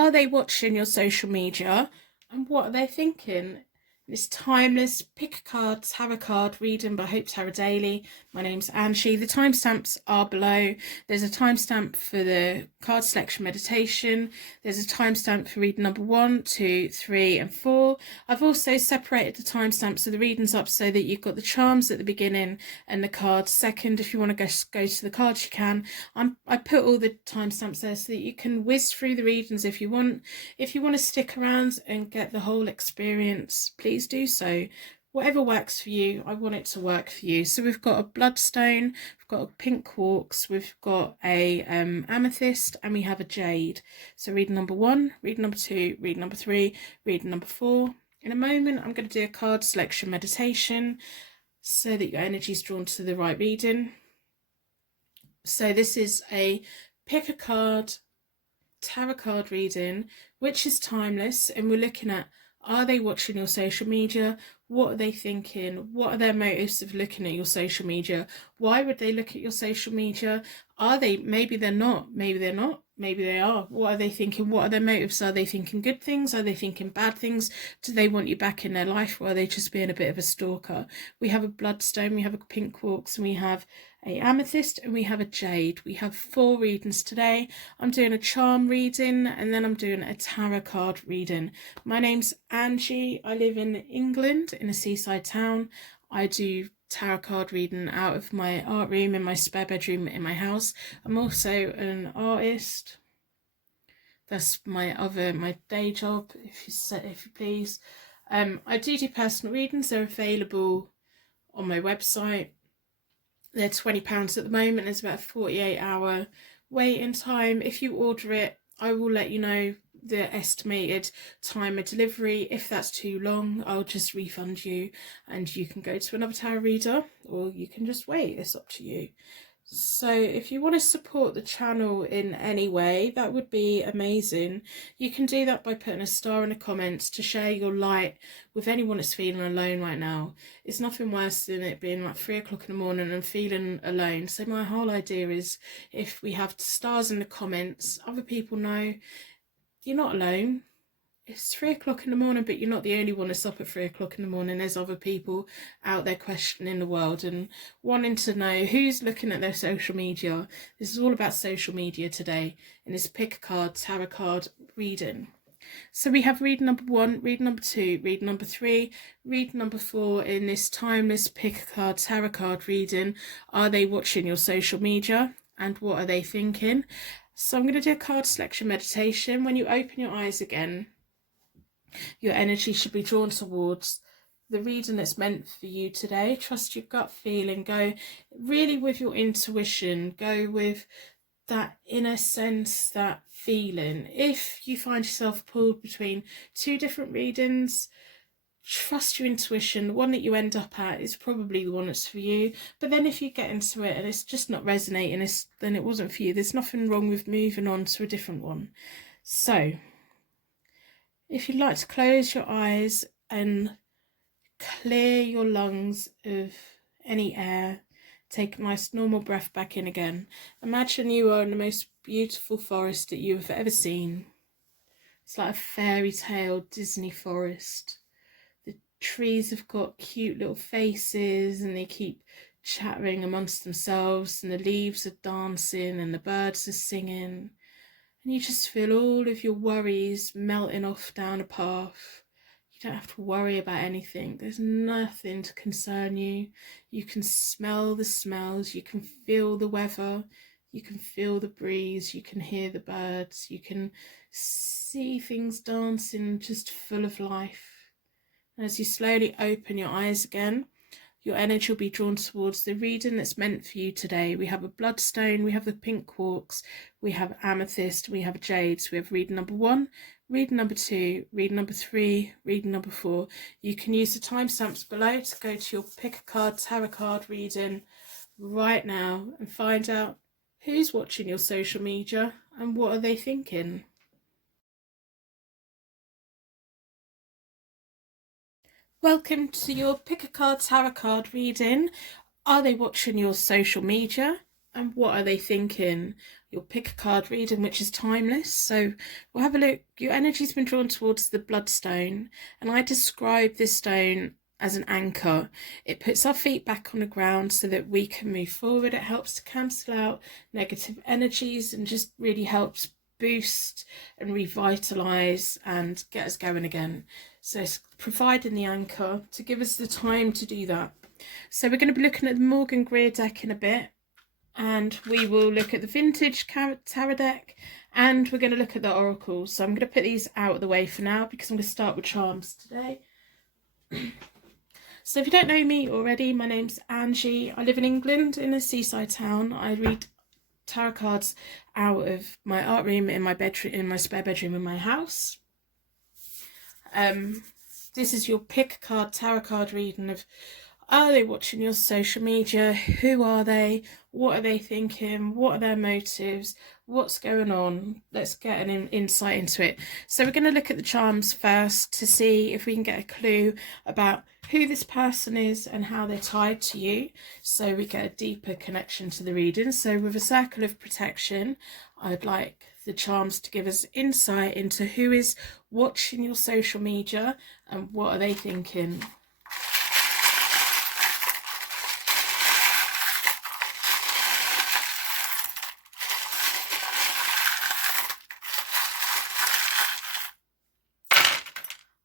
Are they watching your social media? And what are they thinking? This timeless pick a card, tarot card reading by Hope Tarot Daily. My name's Angie. The timestamps are below. There's a timestamp for the card selection meditation. There's a timestamp for reading number 1, 2, 3, and 4. I've also separated the timestamps of the readings up so that you've got the charms at the beginning and the cards second. If you want to go to the cards, you can. I put all the timestamps there so that you can whiz through the readings if you want. If you want to stick around and get the whole experience, please do so. Whatever works for you, I want it to work for you. So we've got a bloodstone, we've got a pink quartz, we've got a amethyst, and we have a jade. So reading number 1, reading number 2, reading number 3, reading number 4. In a moment, I'm going to do a card selection meditation so that your energy is drawn to the right reading. So this is a pick a card, tarot card reading, which is timeless, and we're looking at, are they watching your social media? What are they thinking? What are their motives of looking at your social media? Why would they look at your social media? Are they, maybe they're not, maybe they're not, maybe they are. What are they thinking? What are their motives? Are they thinking good things? Are they thinking bad things? Do they want you back in their life, or are they just being a bit of a stalker? We have a bloodstone, we have a pink quartz, and we have a amethyst, and we have a jade. We have 4 readings today. I'm doing a charm reading, and then I'm doing a tarot card reading. My name's Angie. I live in England, in a seaside town. I do tarot card reading out of my art room in my spare bedroom in my house. I'm also an artist. That's my day job, if you please. I do personal readings. They're available on my website. They're £20 at the moment. There's about a 48-hour waiting time. If you order it, I will let you know the estimated time of delivery. If that's too long, I'll just refund you and you can go to another tarot reader, or you can just wait. It's up to you. So if you want to support the channel in any way, that would be amazing. You can do that by putting a star in the comments to share your light with anyone that's feeling alone right now. It's nothing worse than it being like 3 o'clock in the morning and feeling alone. So my whole idea is, if we have stars in the comments, other people know you're not alone. It's 3 o'clock in the morning, but you're not the only one that's up at 3 o'clock in the morning. There's other people out there questioning the world and wanting to know who's looking at their social media. This is all about social media today in this pick a card, tarot card reading. So we have reading number 1, reading number 2, reading number 3, reading number 4 in this timeless pick a card, tarot card reading. Are they watching your social media, and what are they thinking? So I'm going to do a card selection meditation. When you open your eyes again, your energy should be drawn towards the reading that's meant for you today. Trust your gut feeling. Go really with your intuition. Go with that inner sense, that feeling. If you find yourself pulled between 2 different readings, trust your intuition. The one that you end up at is probably the one that's for you. But then if you get into it and it's just not resonating, then it wasn't for you. There's nothing wrong with moving on to a different one. So if you'd like to close your eyes and clear your lungs of any air, take a nice normal breath back in again. Imagine you are in the most beautiful forest that you have ever seen. It's like a fairy tale Disney forest. The trees have got cute little faces and they keep chattering amongst themselves, and the leaves are dancing and the birds are singing. And you just feel all of your worries melting off down a path. You don't have to worry about anything. There's nothing to concern you. You can smell the smells. You can feel the weather. You can feel the breeze. You can hear the birds. You can see things dancing, just full of life. And as you slowly open your eyes again, your energy will be drawn towards the reading that's meant for you today. We have a bloodstone, we have the pink quartz, we have amethyst, we have jade. So we have reading number 1, reading number 2, reading number 3, reading number 4. You can use the timestamps below to go to your pick a card, tarot card reading right now and find out who's watching your social media and what are they thinking. Welcome to your pick a card, tarot card reading. Are they watching your social media and what are they thinking? You'll pick a card reading which is timeless. So we'll have a look. Your energy's been drawn towards the bloodstone, and I describe this stone as an anchor. It puts our feet back on the ground so that we can move forward. It helps to cancel out negative energies and just really helps boost and revitalize and get us going again. So it's providing the anchor to give us the time to do that. So we're going to be looking at the Morgan Greer deck in a bit, and we will look at the vintage tarot deck, and we're going to look at the oracles. So I'm going to put these out of the way for now because I'm going to start with charms today. So if you don't know me already, my name's Angie. I live in England in a seaside town. I read tarot cards out of my art room in my bedroom, in my spare bedroom in my house. This is your pick a card tarot card reading of, are they watching your social media? Who are they? What are they thinking? What are their motives? What's going on? Let's get an insight into it. So we're going to look at the charms first to see if we can get a clue about who this person is and how they're tied to you, so we get a deeper connection to the reading. So with a circle of protection, I'd like the charms to give us insight into who is watching your social media and what are they thinking.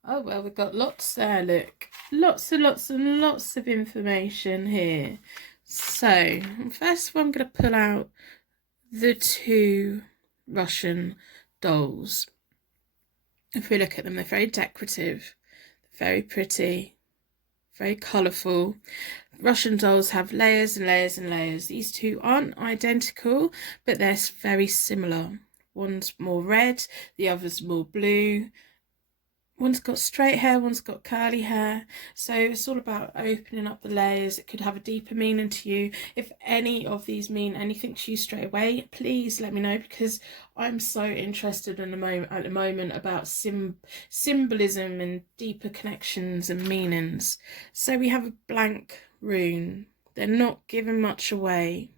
Oh, well, we've got lots there, look. Lots and lots and lots of information here. So, first of all, I'm going to pull out the two Russian dolls. If we look at them, they're very decorative, very pretty, very colourful. Russian dolls have layers and layers and layers. These two aren't identical, but they're very similar. One's more red, the other's more blue. One's got straight hair, one's got curly hair. So it's all about opening up the layers. It could have a deeper meaning to you. If any of these mean anything to you straight away, please let me know, because I'm so interested at the moment about symbolism and deeper connections and meanings. So we have a blank rune. They're not giving much away.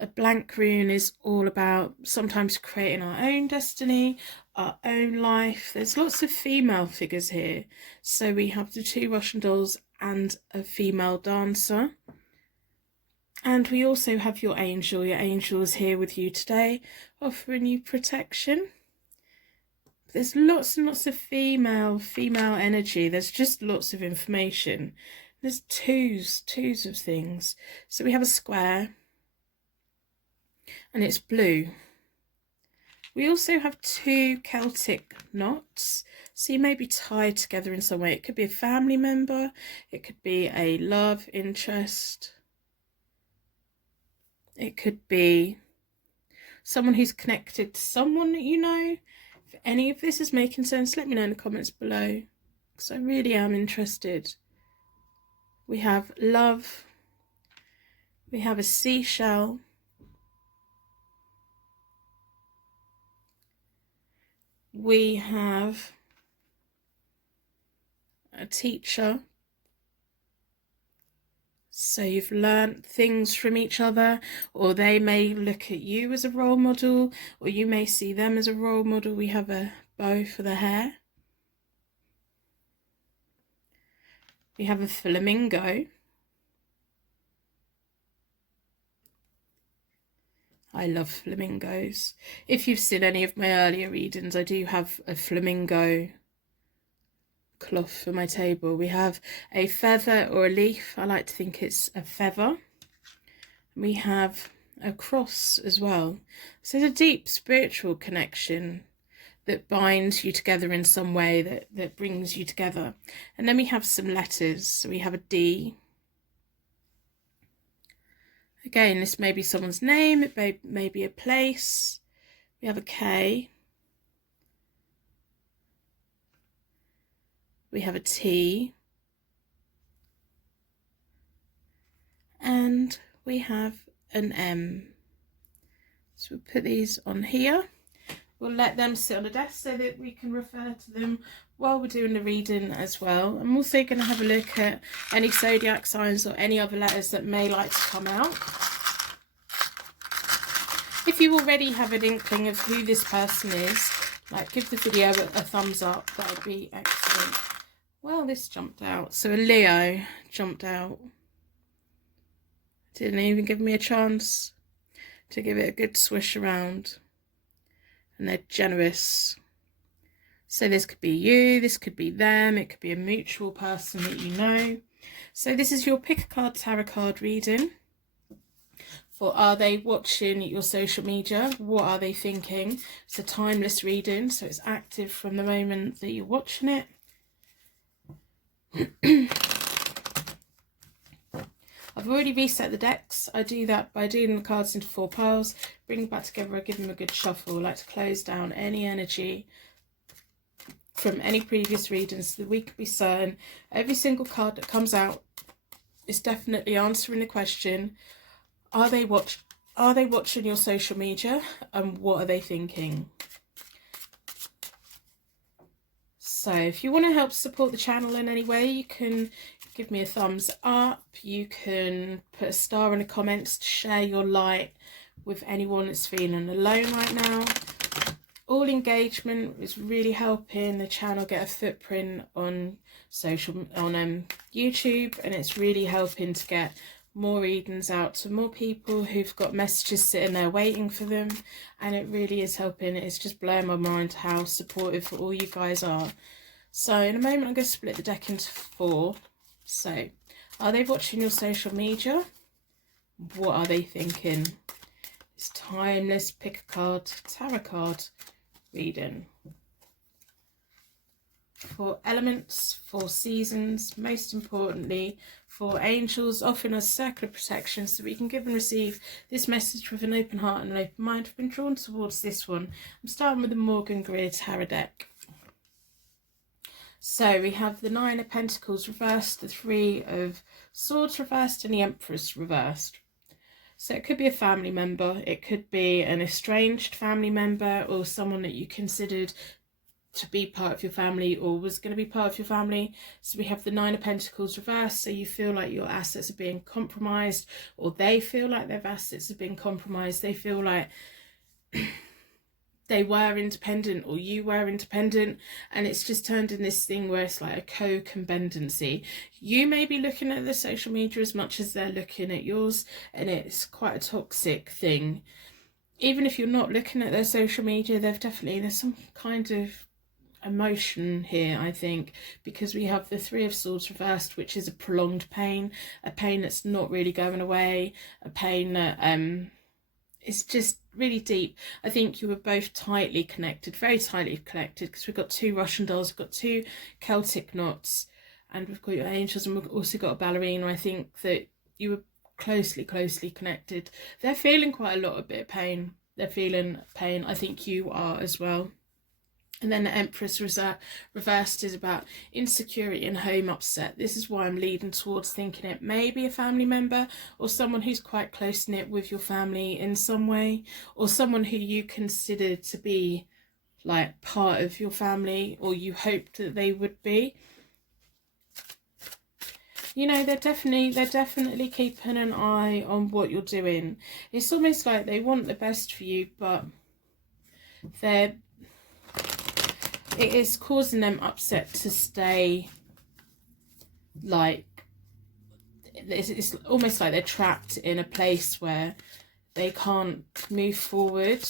A blank rune is all about sometimes creating our own destiny, our own life. There's lots of female figures here. So we have the two Russian dolls and a female dancer. And we also have your angel. Your angel is here with you today, offering you protection. There's lots and lots of female energy. There's just lots of information. There's twos of things. So we have a square, and it's blue. We also have two Celtic knots, so you may be tied together in some way. It could be a family member, it could be a love interest, it could be someone who's connected to someone that you know. If any of this is making sense, let me know in the comments below, because I really am interested. We have love, we have a seashell, we have a teacher. So you've learnt things from each other, or they may look at you as a role model, or you may see them as a role model. We have a bow for the hair. We have a flamingo. I love flamingos. If you've seen any of my earlier readings, I do have a flamingo cloth for my table. We have a feather or a leaf. I like to think it's a feather. We have a cross as well. So there's a deep spiritual connection that binds you together in some way, that brings you together. And then we have some letters. So we have a D. Again, this may be someone's name, it may be a place. We have a K. We have a T. And we have an M. So we'll put these on here. We'll let them sit on the desk so that we can refer to them while we're doing the reading as well. I'm also going to have a look at any zodiac signs or any other letters that may like to come out. if you already have an inkling of who this person is, like, give the video a thumbs up. That would be excellent. Well, this jumped out. So a Leo jumped out. Didn't even give me a chance to give it a good swish around. And they're generous. So this could be you, this could be them, it could be a mutual person that you know. So this is your pick a card tarot card reading. For are they watching your social media? What are they thinking? It's a timeless reading, so it's active from the moment that you're watching it. I've already reset the decks. I do that by doing the cards into 4 piles, bring them back together, I give them a good shuffle. I like to close down any energy from any previous readings so that we can be certain every single card that comes out is definitely answering the question, are they watching your social media, and what are they thinking? So if you want to help support the channel in any way, you can give me a thumbs up, you can put a star in the comments to share your light with anyone that's feeling alone right now. All engagement is really helping the channel get a footprint on YouTube, and it's really helping to get more readings out to more people who've got messages sitting there waiting for them, and it really is helping. It's just blowing my mind how supportive all you guys are. So in a moment I'm going to split the deck into 4. So are they watching your social media? What are they thinking? It's timeless pick a card tarot card reading. For elements, for seasons, most importantly for angels, offering us circular protection so we can give and receive this message with an open heart and an open mind. I've been drawn towards this one. I'm starting with the Morgan Greer Tarot deck. So we have the 9 of Pentacles reversed, the 3 of Swords reversed, and the Empress reversed. So it could be a family member, it could be an estranged family member, or someone that you considered to be part of your family or was going to be part of your family. So we have the 9 of Pentacles reversed, so you feel like your assets are being compromised, or they feel like their assets have been compromised. They feel like they were independent or you were independent, and it's just turned in this thing where it's like a co-competency. You may be looking at the social media as much as they're looking at yours, and it's quite a toxic thing. Even if you're not looking at their social media, there's some kind of emotion here, I think, because we have the 3 of Swords reversed, which is a prolonged pain, a pain that's not really going away, a pain that it's just really deep. I think you were both tightly connected, very tightly connected, because we've got 2 Russian dolls, we've got 2 Celtic knots, and we've got your angels, and we've also got a ballerina. I think that you were closely connected. They're feeling quite a lot of bit of pain. They're feeling pain. I think you are as well. And then the Empress reversed is about insecurity and home upset. This is why I'm leading towards thinking it may be a family member or someone who's quite close-knit with your family in some way, or someone who you consider to be like part of your family, or you hoped that they would be. You know, they're definitely keeping an eye on what you're doing. It's almost like they want the best for you, but it is causing them upset to stay, like, it's almost like they're trapped in a place where they can't move forward.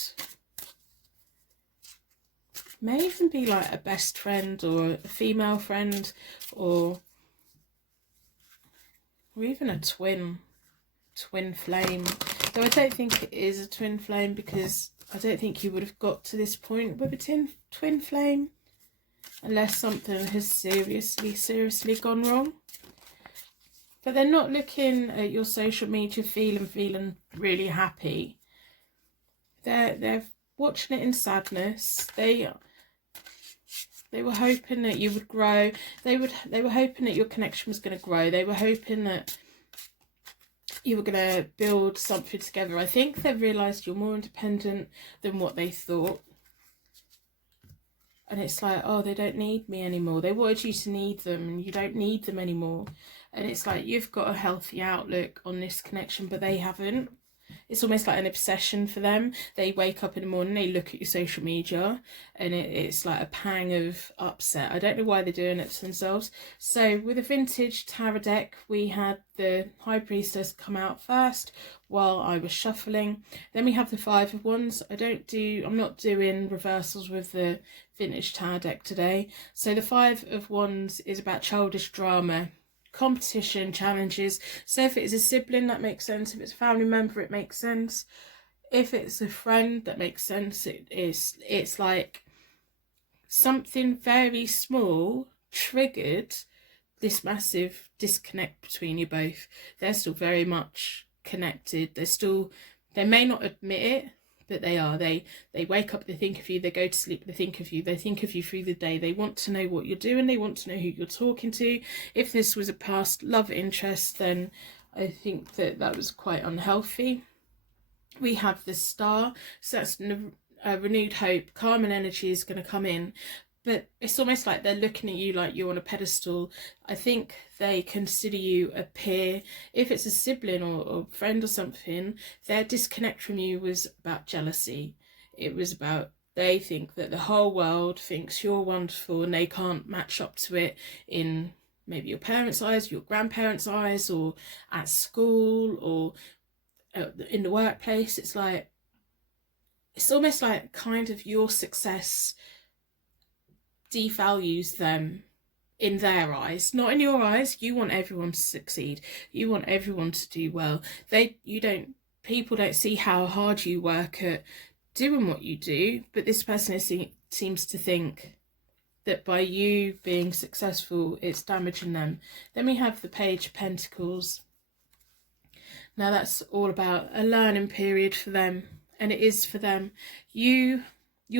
May even be like a best friend or a female friend, or even a twin flame. Though I don't think it is a twin flame, because I don't think you would have got to this point with a twin flame unless something has seriously gone wrong. But they're not looking at your social media feeling really happy. They're watching it in sadness. They were hoping that you would grow. They were hoping that your connection was going to grow. They were hoping that you were going to build something together. I think they've realised you're more independent than what they thought. And it's like, oh, they don't need me anymore. They wanted you to need them, and you don't need them anymore. And it's like, you've got a healthy outlook on this connection, but they haven't. It's almost like an obsession for them. They wake up in the morning, they look at your social media, and it's like a pang of upset. I don't know why they're doing it to themselves. So with a vintage tarot deck, we had the High Priestess come out first while I was shuffling. Then we have the Five of Wands. I'm not doing reversals with the vintage tarot deck today. So the Five of Wands is about childish drama, competition, challenges. So if it's a sibling, that makes sense. If it's a family member, it makes sense. If it's a friend, that makes sense. It's like something very small triggered this massive disconnect between you both. They're still very much connected. They may not admit it, but they are. They wake up, they think of you. They go to sleep, they think of you. They think of you through the day. They want to know what you're doing. They want to know who you're talking to. If this was a past love interest, then I think that was quite unhealthy. We have the Star, so that's renewed hope. Karma energy is going to come in, but it's almost like they're looking at you like you're on a pedestal. I think they consider you a peer. If it's a sibling or friend or something, their disconnect from you was about jealousy. It was about, they think that the whole world thinks you're wonderful and they can't match up to it in maybe your parents' eyes, your grandparents' eyes, or at school, or in the workplace. It's almost like kind of your success devalues them in their eyes, not in your eyes. You want everyone to succeed. You want everyone to do well. People don't see how hard you work at doing what you do, but this person seems to think that by you being successful, it's damaging them. Then we have the Page of Pentacles. Now that's all about a learning period for them, and it is for them. You're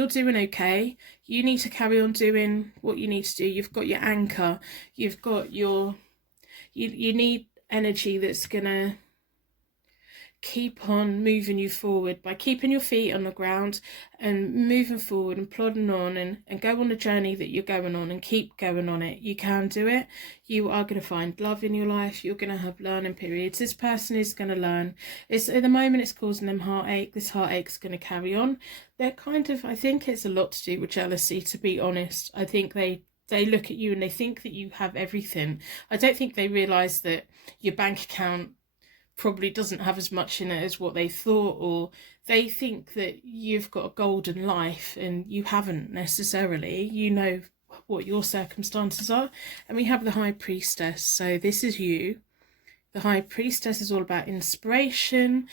doing okay. You need to carry on doing what you need to do. You've got your anchor. You've got you need energy that's gonna keep on moving you forward by keeping your feet on the ground and moving forward and plodding on and go on the journey that you're going on and keep going on it. You can do it. You are going to find love in your life. You're going to have learning periods. This person is going to learn. At the moment it's causing them heartache. This heartache is going to carry on. They're I think it's a lot to do with jealousy, to be honest. I think they look at you and they think that you have everything. I don't think they realise that your bank account probably doesn't have as much in it as what they thought, or they think that you've got a golden life and you haven't necessarily. You know what your circumstances are. And we have the High Priestess. So this is you. The High Priestess is all about inspiration,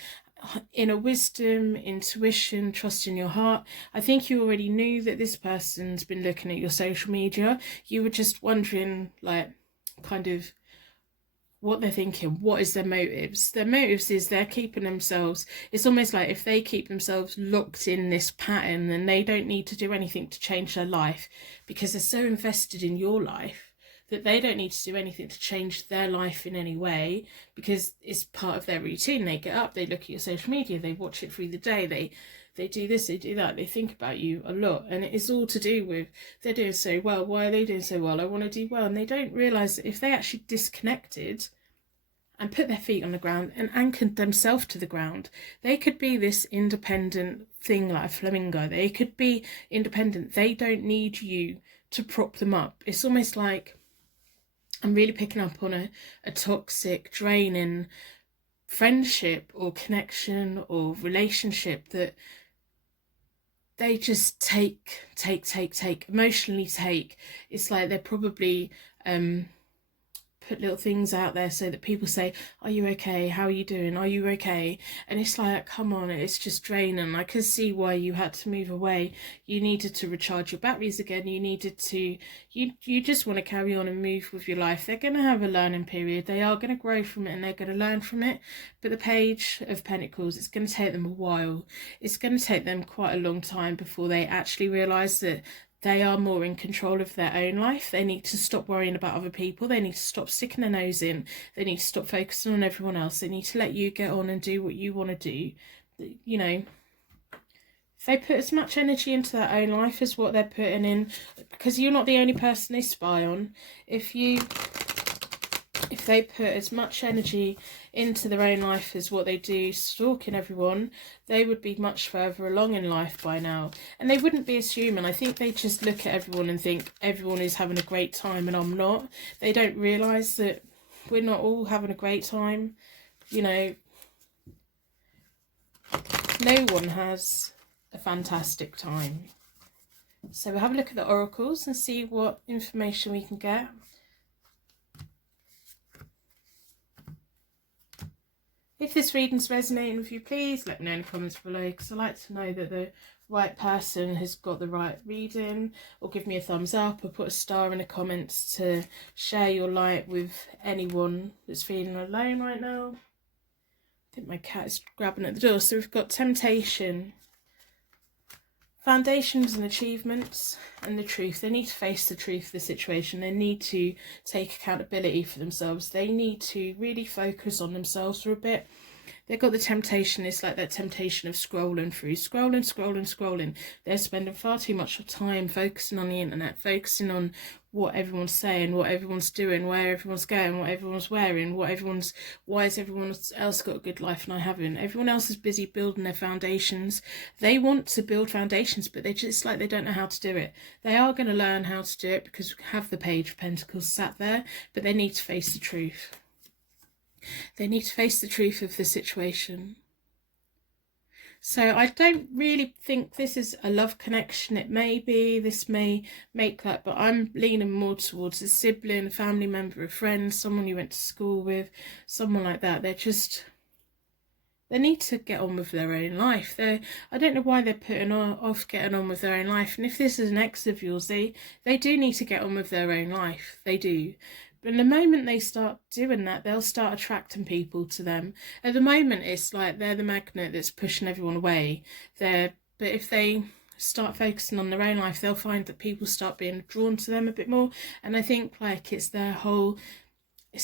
inner wisdom, intuition, trust in your heart. I think you already knew that this person's been looking at your social media. You were just wondering, like, kind of what they're thinking. What is their motives? Their motives is they're keeping themselves, it's almost like if they keep themselves locked in this pattern, then they don't need to do anything to change their life, because they're so invested in your life that they don't need to do anything to change their life in any way, because it's part of their routine. They get up, they look at your social media, they watch it through the day, they do this, they do that, they think about you a lot, and it's all to do with they're doing so well. Why are they doing so well? I want to do well. And they don't realise that if they actually disconnected and put their feet on the ground and anchored themselves to the ground, they could be this independent thing like a flamingo. They could be independent. They don't need you to prop them up. It's almost like I'm really picking up on a toxic, draining friendship or connection or relationship that they just take, emotionally take. It's like they're probably put little things out there so that people say, are you okay? How are you doing? Are you okay? And it's like, come on, it's just draining. I can see why you had to move away. You needed to recharge your batteries again. You just want to carry on and move with your life. They're going to have a learning period. They are going to grow from it and they're going to learn from it. But the Page of Pentacles, it's going to take them a while. It's going to take them quite a long time before they actually realise that they are more in control of their own life. They need to stop worrying about other people. They need to stop sticking their nose in. They need to stop focusing on everyone else. They need to let you get on and do what you want to do. You know, if they put as much energy into their own life as what they're putting in, because you're not the only person they spy on. If if they put as much energy into their own life as what they do stalking everyone, they would be much further along in life by now. And they wouldn't be as human. I think they just look at everyone and think everyone is having a great time and I'm not. They don't realise that we're not all having a great time. You know, no one has a fantastic time. So we'll have a look at the oracles and see what information we can get. If this reading's resonating with you, please let me know in the comments below, because I like to know that the right person has got the right reading, or give me a thumbs up or put a star in the comments to share your light with anyone that's feeling alone right now. I think my cat is grabbing at the door. So we've got temptation, foundations and achievements, and the truth. They need to face the truth of the situation. They need to take accountability for themselves. They need to really focus on themselves for a bit. They've got the temptation. It's like that temptation of scrolling through, scrolling. They're spending far too much time focusing on the internet, focusing on what everyone's saying, what everyone's doing, where everyone's going, what everyone's wearing, why has everyone else got a good life and I haven't. Everyone else is busy building their foundations. They want to build foundations, but they just like they don't know how to do it. They are going to learn how to do it because we have the Page of Pentacles sat there, but they need to face the truth. They need to face the truth of the situation. So I don't really think this is a love connection. It may be, this may make that, but I'm leaning more towards a sibling, a family member, a friend, someone you went to school with, someone like that. They need to get on with their own life. I don't know why they're putting off getting on with their own life. And if this is an ex of yours, they do need to get on with their own life. They do. But the moment they start doing that, they'll start attracting people to them. At the moment, it's like they're the magnet that's pushing everyone away. But if they start focusing on their own life, they'll find that people start being drawn to them a bit more. And I think like it's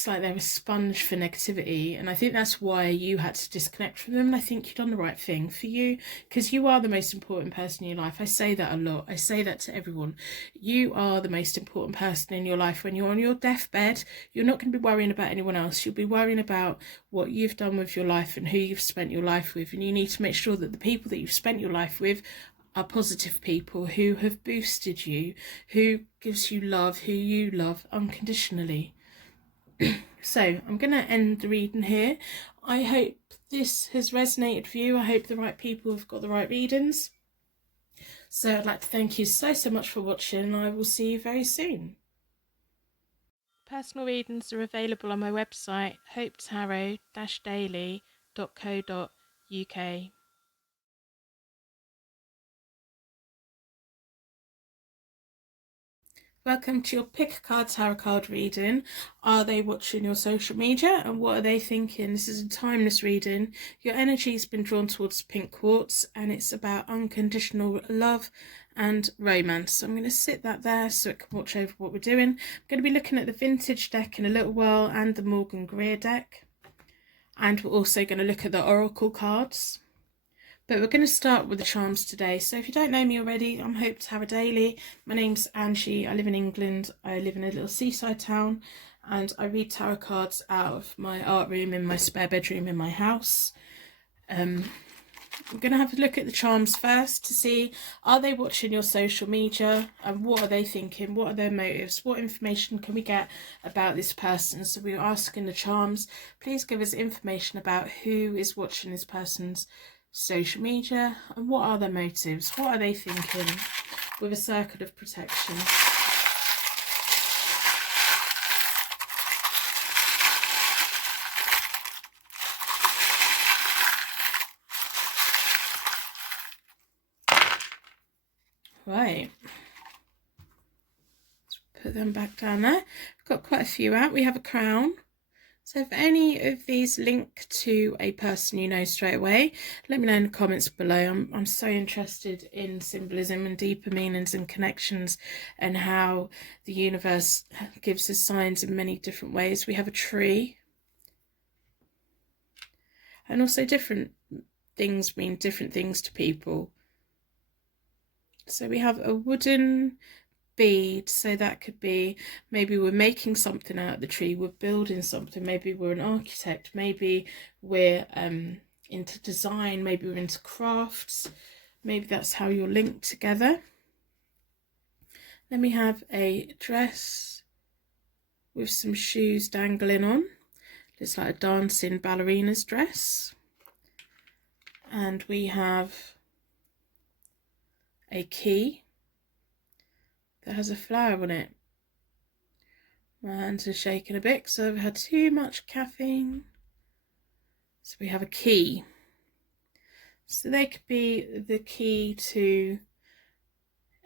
like they're a sponge for negativity, and I think that's why you had to disconnect from them. And I think you've done the right thing for you, because you are the most important person in your life. I say that a lot. I say that to everyone. You are the most important person in your life. When you're on your deathbed, you're not going to be worrying about anyone else. You'll be worrying about what you've done with your life and who you've spent your life with, and you need to make sure that the people that you've spent your life with are positive people who have boosted you, who gives you love, who you love unconditionally. So I'm going to end the reading here. I hope this has resonated with you. I hope the right people have got the right readings. So I'd like to thank you so much for watching, and I will see you very soon. Personal readings are available on my website, hopetarot-daily.co.uk. Welcome to your Pick a Card Tarot card reading. Are they watching your social media and what are they thinking? This is a timeless reading. Your energy's been drawn towards pink quartz and it's about unconditional love and romance. So I'm going to sit that there so it can watch over what we're doing. I'm going to be looking at the vintage deck in a little while and the Morgan Greer deck. And we're also going to look at the oracle cards. But we're going to start with the charms today. So if you don't know me already, I'm Hope Tarot Daily. My name's Angie. I live in England. I live in a little seaside town. And I read tarot cards out of my art room in my spare bedroom in my house. I'm going to have a look at the charms first to see, are they watching your social media? And what are they thinking? What are their motives? What information can we get about this person? So we're asking the charms, please give us information about who is watching this person's social media and what are their motives, what are they thinking, with a circle of protection. Right, let's put them back down there. We've got quite a few out. We have a crown. So if any of these link to a person you know straight away, let me know in the comments below. I'm so interested in symbolism and deeper meanings and connections and how the universe gives us signs in many different ways. We have a tree. And also different things mean different things to people. So we have a wooden speed. So that could be, maybe we're making something out of the tree, we're building something, maybe we're an architect, maybe we're into design, maybe we're into crafts. Maybe that's how you're linked together. Then we have a dress with some shoes dangling on. Looks like a dancing ballerina's dress. And we have a key that has a flower on it. My hands are shaking a bit because I've had too much caffeine. So we have a key. So they could be the key to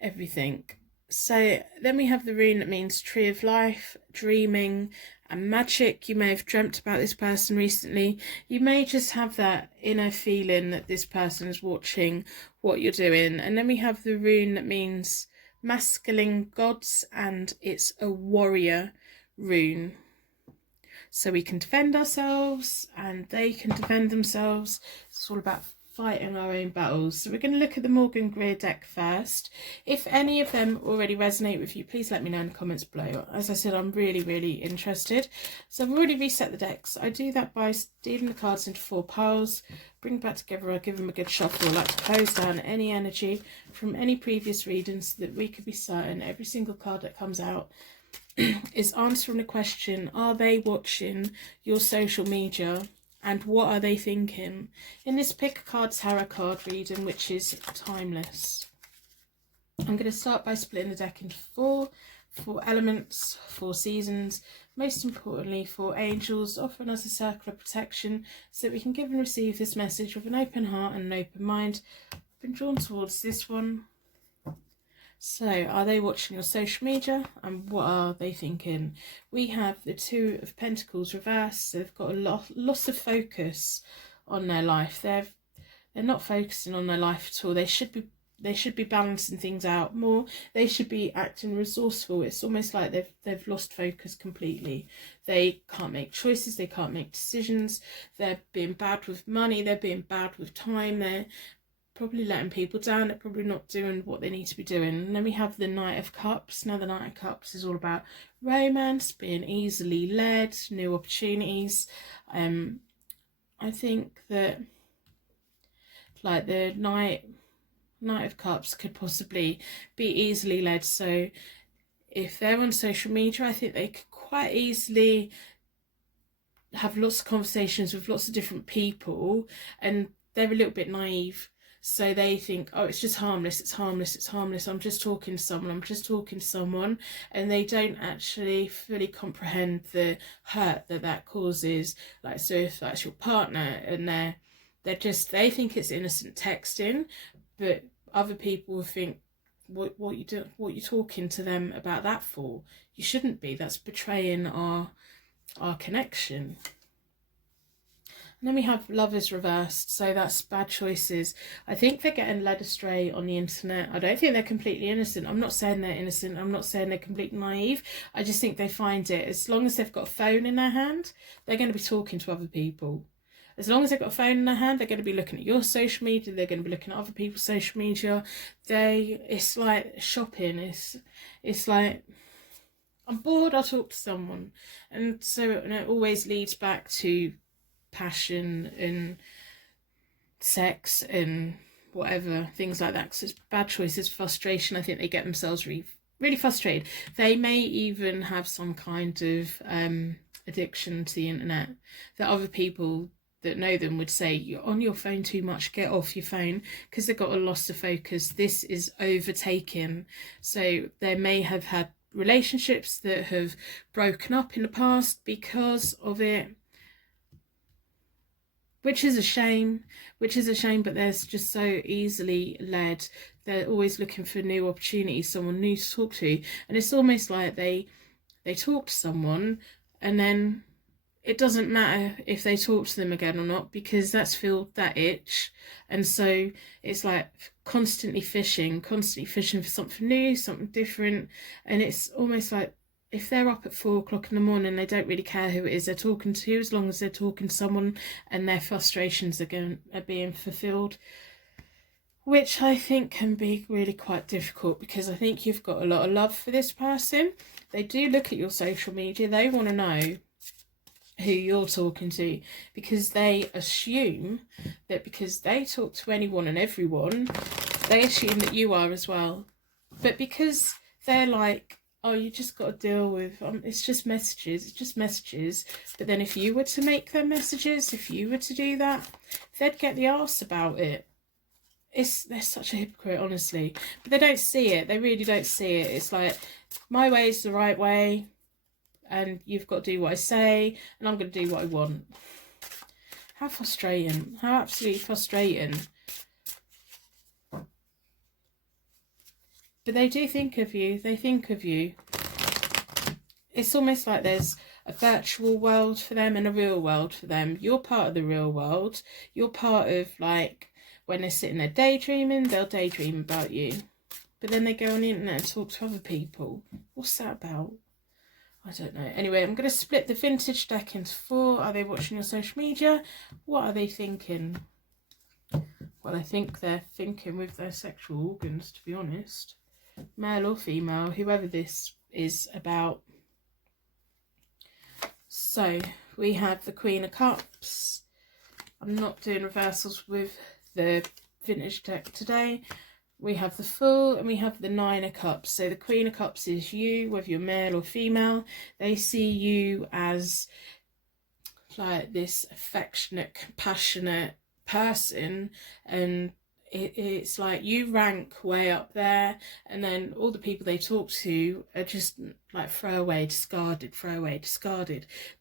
everything. So then we have the rune that means tree of life, dreaming and magic. You may have dreamt about this person recently. You may just have that inner feeling that this person is watching what you're doing. And then we have the rune that means masculine gods, and it's a warrior rune. So we can defend ourselves and they can defend themselves. It's all about fighting our own battles. So we're going to look at the Morgan Greer deck first. If any of them already resonate with you, please let me know in the comments below. As I said, I'm really interested. So I've already reset the decks. I do that by dealing the cards into 4 piles, bring back together, I give them a good shuffle. I like to close down any energy from any previous readings so that we could be certain every single card that comes out is answering a question. Are they watching your social media? And what are they thinking? In this pick a card tarot card reading, which is timeless, I'm going to start by splitting the deck into 4 elements, 4 seasons, most importantly 4 angels, offering us a circle of protection so that we can give and receive this message with an open heart and an open mind. I've been drawn towards this one. So, are they watching your social media and what are they thinking? We have the 2 of Pentacles reversed, so they've got a loss of focus on their life. They're not focusing on their life at all. They should be balancing things out more. They should be acting resourceful. It's almost like they've lost focus completely. They can't make choices, they can't make decisions. They're being bad with money, they're being bad with time, they're probably letting people down, they're probably not doing what they need to be doing. And then we have the Knight of Cups. Now the Knight of Cups is all about romance, being easily led, new opportunities. I think that like the Knight of Cups could possibly be easily led. So if they're on social media, I think they could quite easily have lots of conversations with lots of different people, and they're a little bit naive. So they think, oh, it's just harmless, it's harmless, it's harmless. I'm just talking to someone, and they don't actually fully comprehend the hurt that causes. Like, so if that's your partner and they think it's innocent texting, but other people think, what you talking to them about that for? You shouldn't be. That's betraying our connection. And then we have lovers reversed, so that's bad choices. I think they're getting led astray on the internet. I don't think they're completely innocent. I'm not saying they're innocent. I'm not saying they're completely naive. I just think they find it, as long as they've got a phone in their hand, they're going to be talking to other people. As long as they've got a phone in their hand, they're going to be looking at your social media, they're going to be looking at other people's social media. It's like shopping. It's like, I'm bored, I'll talk to someone. And so it always leads back to passion and sex and whatever, things like that, because it's bad choices, frustration. I think they get themselves really frustrated. They may even have some kind of addiction to the internet that other people that know them would say, you're on your phone too much, get off your phone, because they've got a loss of focus. This is overtaken. So they may have had relationships that have broken up in the past because of it, which is a shame, but they're just so easily led. They're always looking for new opportunities, someone new to talk to. And it's almost like they talk to someone and then it doesn't matter if they talk to them again or not, because that's filled that itch. And so it's like constantly fishing for something new, something different. And it's almost like, if they're up at 4 o'clock in the morning, they don't really care who it is they're talking to, as long as they're talking to someone and their frustrations are being fulfilled. which I think can be really quite difficult, because I think you've got a lot of love for this person. They do look at your social media. They want to know who you're talking to, because they assume that because they talk to anyone and everyone, they assume that you are as well. But because they're like, oh, you just got to deal with, it's just messages, it's just messages. But then if you were to make them messages, if you were to do that, they'd get the arse about it. They're such a hypocrite, honestly. But they don't see it. They really don't see it. It's like, my way is the right way, and you've got to do what I say, and I'm going to do what I want. How frustrating. How absolutely frustrating. But they do think of you. They think of you. It's almost like there's a virtual world for them and a real world for them. You're part of the real world. You're part of, like, when they're sitting there daydreaming, they'll daydream about you. But then they go on the internet and talk to other people. What's that about? I don't know. Anyway, I'm going to split the vintage deck into 4. Are they watching your social media? What are they thinking? Well, I think they're thinking with their sexual organs, to be honest. Male or female, whoever this is about. So, we have the Queen of Cups. I'm not doing reversals with the vintage deck today. We have the Fool and we have the 9 of Cups. So the Queen of Cups is you, whether you're male or female. They see you as like this affectionate, compassionate person, and it's like you rank way up there, and then all the people they talk to are just like throwaway, discarded.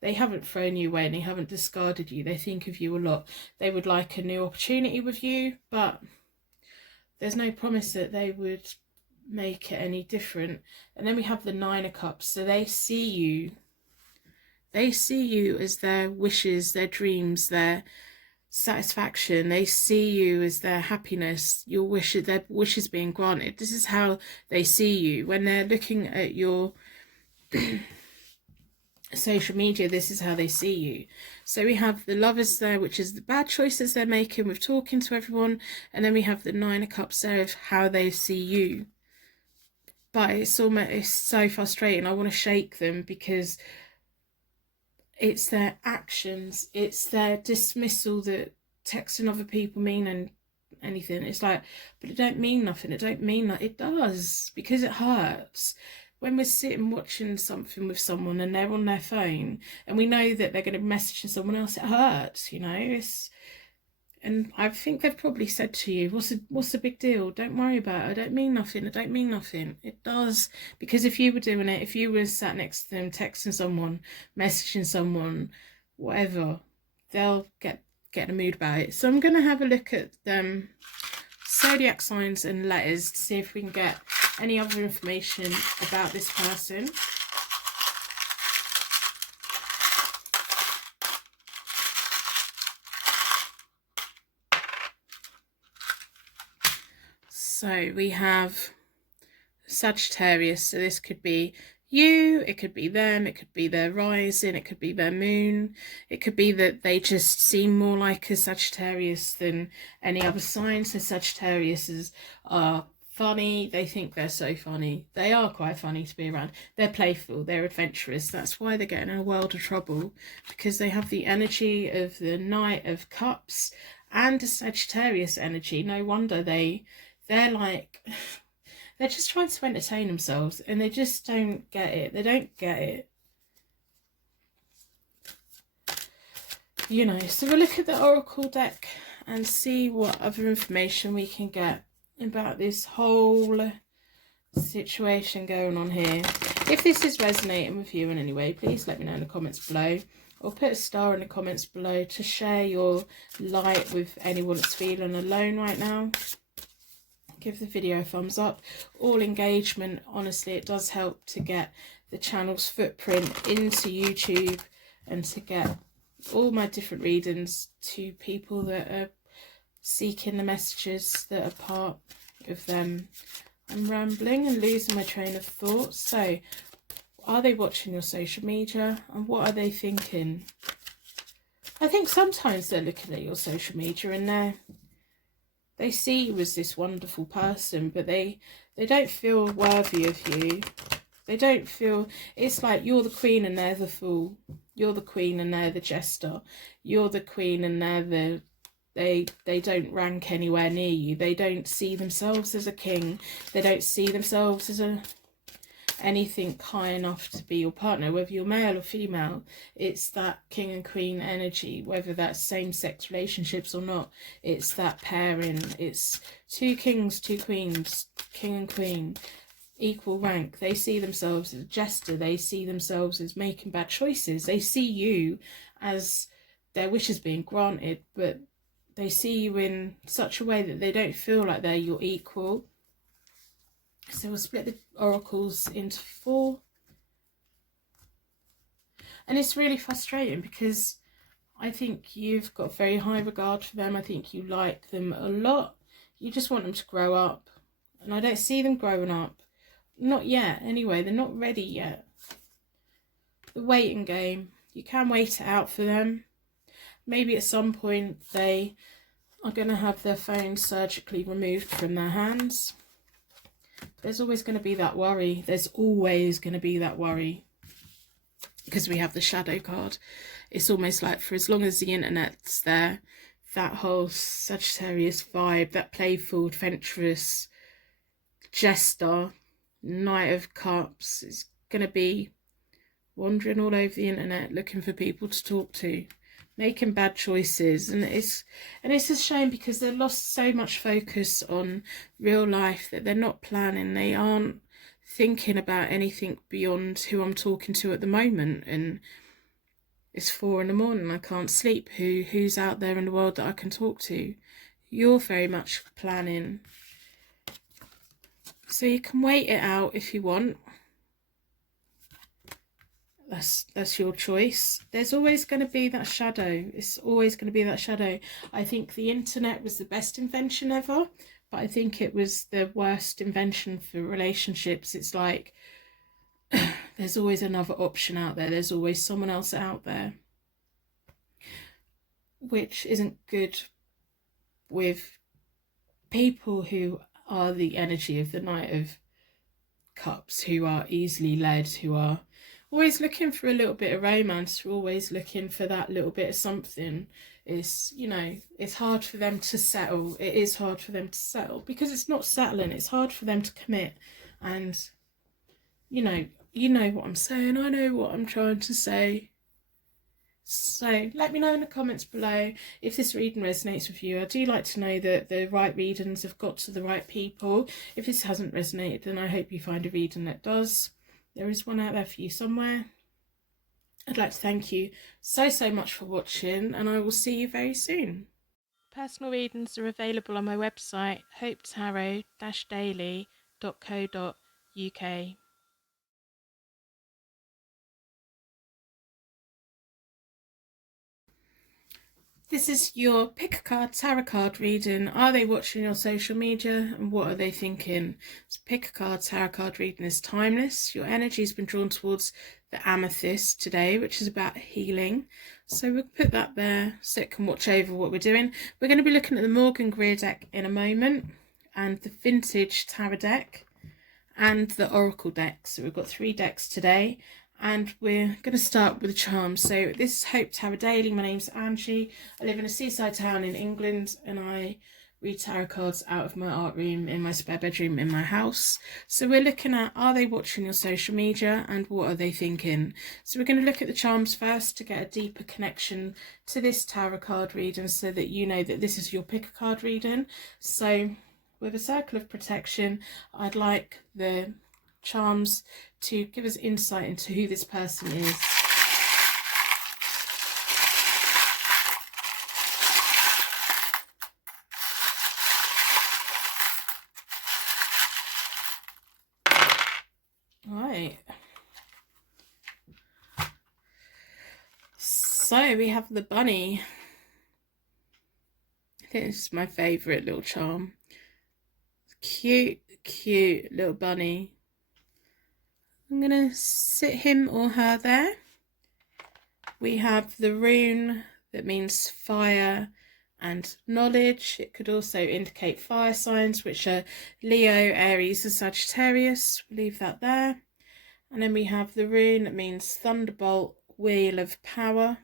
They haven't thrown you away and they haven't discarded you. They think of you a lot. They would like a new opportunity with you, but there's no promise that they would make it any different. And then we have the 9 of Cups. So they see you as their wishes, their dreams, their satisfaction. They see you as their happiness, your wishes, their wishes being granted. This is how they see you when they're looking at your social media. This is how they see you. So we have the Lovers there, which is the bad choices they're making with talking to everyone, and then we have the 9 of Cups there of how they see you. But it's so frustrating. I want to shake them, because it's their actions, it's their dismissal that texting other people mean and anything. It's like, but it don't mean nothing. It don't mean that. It does, because it hurts. When we're sitting watching something with someone and they're on their phone and we know that they're going to message someone else, it hurts, you know. And I think they've probably said to you, what's the big deal? Don't worry about it. I don't mean nothing. I don't mean nothing. It does. Because if you were doing it, if you were sat next to them, texting someone, messaging someone, whatever, they'll get in a mood about it. So I'm going to have a look at zodiac signs and letters to see if we can get any other information about this person. So we have Sagittarius. So this could be you, it could be them, it could be their rising, it could be their moon. It could be that they just seem more like a Sagittarius than any other sign. So Sagittariuses are funny. They think they're so funny. They are quite funny to be around. They're playful, they're adventurous. That's why they're getting in a world of trouble, because they have the energy of the Knight of Cups and a Sagittarius energy. No wonder they're like, they're just trying to entertain themselves and they just don't get it. They don't get it. You know, so we'll look at the Oracle deck and see what other information we can get about this whole situation going on here. If this is resonating with you in any way, please let me know in the comments below, or put a star in the comments below to share your light with anyone that's feeling alone right now. Give the video a thumbs up. All engagement, honestly, it does help to get the channel's footprint into YouTube and to get all my different readings to people that are seeking the messages that are part of them. I'm rambling and losing my train of thought. So, are they watching your social media and what are they thinking? I think sometimes they're looking at your social media and They see you as this wonderful person, but they don't feel worthy of you. They don't feel, it's like you're the queen and they're the fool. You're the queen and they're the jester. You're the queen and they're the, they don't rank anywhere near you. They don't see themselves as a king. They don't see themselves as anything high enough to be your partner, whether you're male or female. It's that king and queen energy, whether that's same-sex relationships or not. It's that pairing. It's two kings, two queens, king and queen, equal rank. They see themselves as a jester. They see themselves as making bad choices. They see you as their wishes being granted, but they see you in such a way that they don't feel like they're your equal. So we'll split the oracles into 4. And it's really frustrating because I think you've got very high regard for them. I think you like them a lot. You just want them to grow up. And I don't see them growing up. Not yet, anyway. They're not ready yet. The waiting game. You can wait it out for them. Maybe at some point they are going to have their phone surgically removed from their hands. There's always going to be that worry. There's always going to be that worry. Because we have the shadow card. It's almost like for as long as the internet's there, that whole Sagittarius vibe, that playful, adventurous, jester, Knight of Cups is going to be wandering all over the internet looking for people to talk to, making bad choices. And it's a shame because they've lost so much focus on real life that they're not planning. They aren't thinking about anything beyond who I'm talking to at the moment. And it's 4 a.m. I can't sleep. Who's out there in the world that I can talk to? You're very much planning. So you can wait it out if you want. That's your choice. There's always going to be that shadow. It's always going to be that shadow. I think the internet was the best invention ever, but I think it was the worst invention for relationships. It's like there's always another option out there. There's always someone else out there, which isn't good with people who are the energy of the Knight of Cups, who are easily led, who are always looking for a little bit of romance, who are always looking for that little bit of something. It's, you know, it's hard for them to settle. It is hard for them to settle because it's not settling. It's hard for them to commit. And, you know what I'm saying. I know what I'm trying to say. So let me know in the comments below if this reading resonates with you. I do like to know that the right readings have got to the right people. If this hasn't resonated, then I hope you find a reading that does. There is one out there for you somewhere. I'd like to thank you so much for watching, and I will see you very soon. Personal readings are available on my website, hopetarot-daily.co.uk. This is your pick a card tarot card reading. Are they watching your social media and what are they thinking? So pick a card tarot card reading is timeless. Your energy has been drawn towards the amethyst today, which is about healing. So we'll put that there so it can watch over what we're doing. We're going to be looking at the Morgan Greer deck in a moment, and the vintage tarot deck, and the oracle deck. So we've got 3 decks today. And we're going to start with the charms. So this is Hope Tarot Daily. My name's Angie. I live in a seaside town in England, and I read tarot cards out of my art room in my spare bedroom in my house. So we're looking at, are they watching your social media and what are they thinking? So we're going to look at the charms first to get a deeper connection to this tarot card reading so that you know that this is your pick a card reading. So with a circle of protection, I'd like the charms to give us insight into who this person is. Right. So we have the bunny. This is my favourite little charm. Cute little bunny. I'm going to sit him or her there. We have the rune that means fire and knowledge. It could also indicate fire signs, which are Leo, Aries and Sagittarius. We'll leave that there. And then we have the rune that means thunderbolt, wheel of power.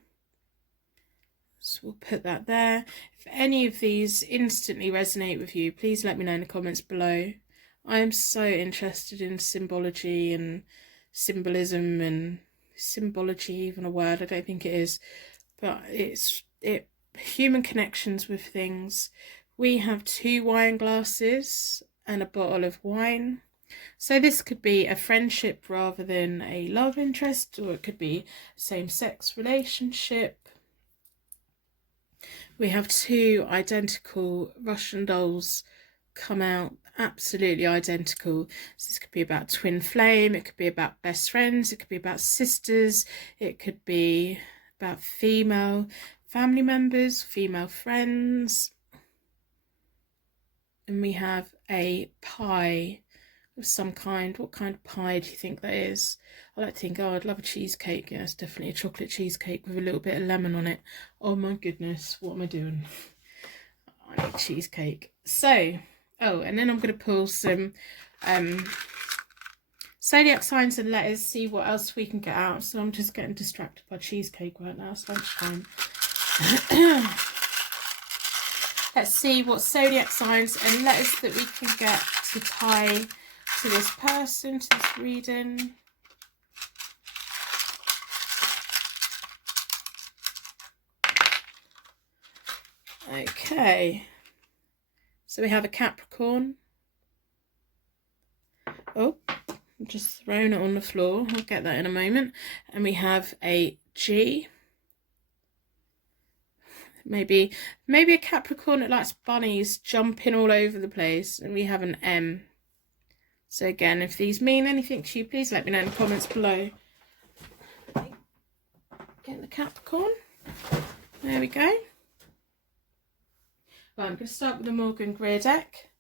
So we'll put that there. If any of these instantly resonate with you, please let me know in the comments below. I am so interested in symbology and symbolism, and symbology even a word? I don't think it is, but it's human connections with things. We have 2 wine glasses and a bottle of wine. So this could be a friendship rather than a love interest, or it could be a same-sex relationship. We have 2 identical Russian dolls come out, absolutely identical. So this could be about twin flame, it could be about best friends, it could be about sisters, it could be about female family members, female friends. And we have a pie of some kind. What kind of pie do you think that is? I like to think, oh, I'd love a cheesecake. Yeah, it's definitely a chocolate cheesecake with a little bit of lemon on it. Oh my goodness, what am I doing? I need cheesecake. So, oh, and then I'm going to pull some zodiac signs and letters, see what else we can get out. So I'm just getting distracted by cheesecake right now. It's lunchtime. Let's see what zodiac signs and letters that we can get to tie to this person, to this reading. Okay, so we have a Capricorn. Oh, I'm just throwing it on the floor. I'll get that in a moment. And we have a G. Maybe a Capricorn that likes bunnies jumping all over the place. And we have an M. So again, if these mean anything to you, please let me know in the comments below. Get the Capricorn. There we go. Right, I'm going to start with the Morgan Greer deck.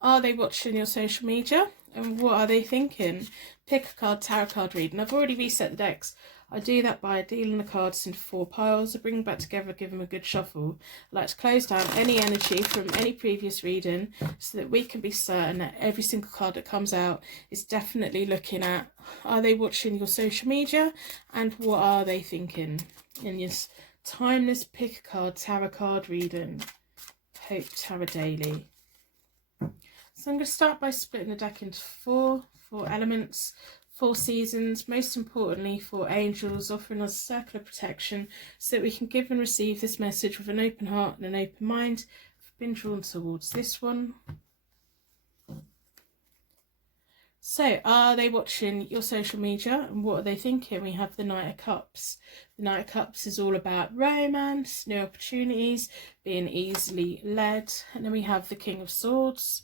Are they watching your social media? And what are they thinking? Pick a card, tarot card reading. I've already reset the decks. I do that by dealing the cards into 4 piles. I bring them back together, give them a good shuffle. I like to close down any energy from any previous reading so that we can be certain that every single card that comes out is definitely looking at, are they watching your social media and what are they thinking in this timeless pick a card, tarot card reading. Hope Tarot Daily. So I'm going to start by splitting the deck into 4 elements, 4 seasons, most importantly 4 angels, offering us a circle of protection so that we can give and receive this message with an open heart and an open mind. I've been drawn towards this one. So, are they watching your social media and what are they thinking? We have the Knight of Cups. The Knight of Cups is all about romance, new opportunities, being easily led. And then we have the King of Swords,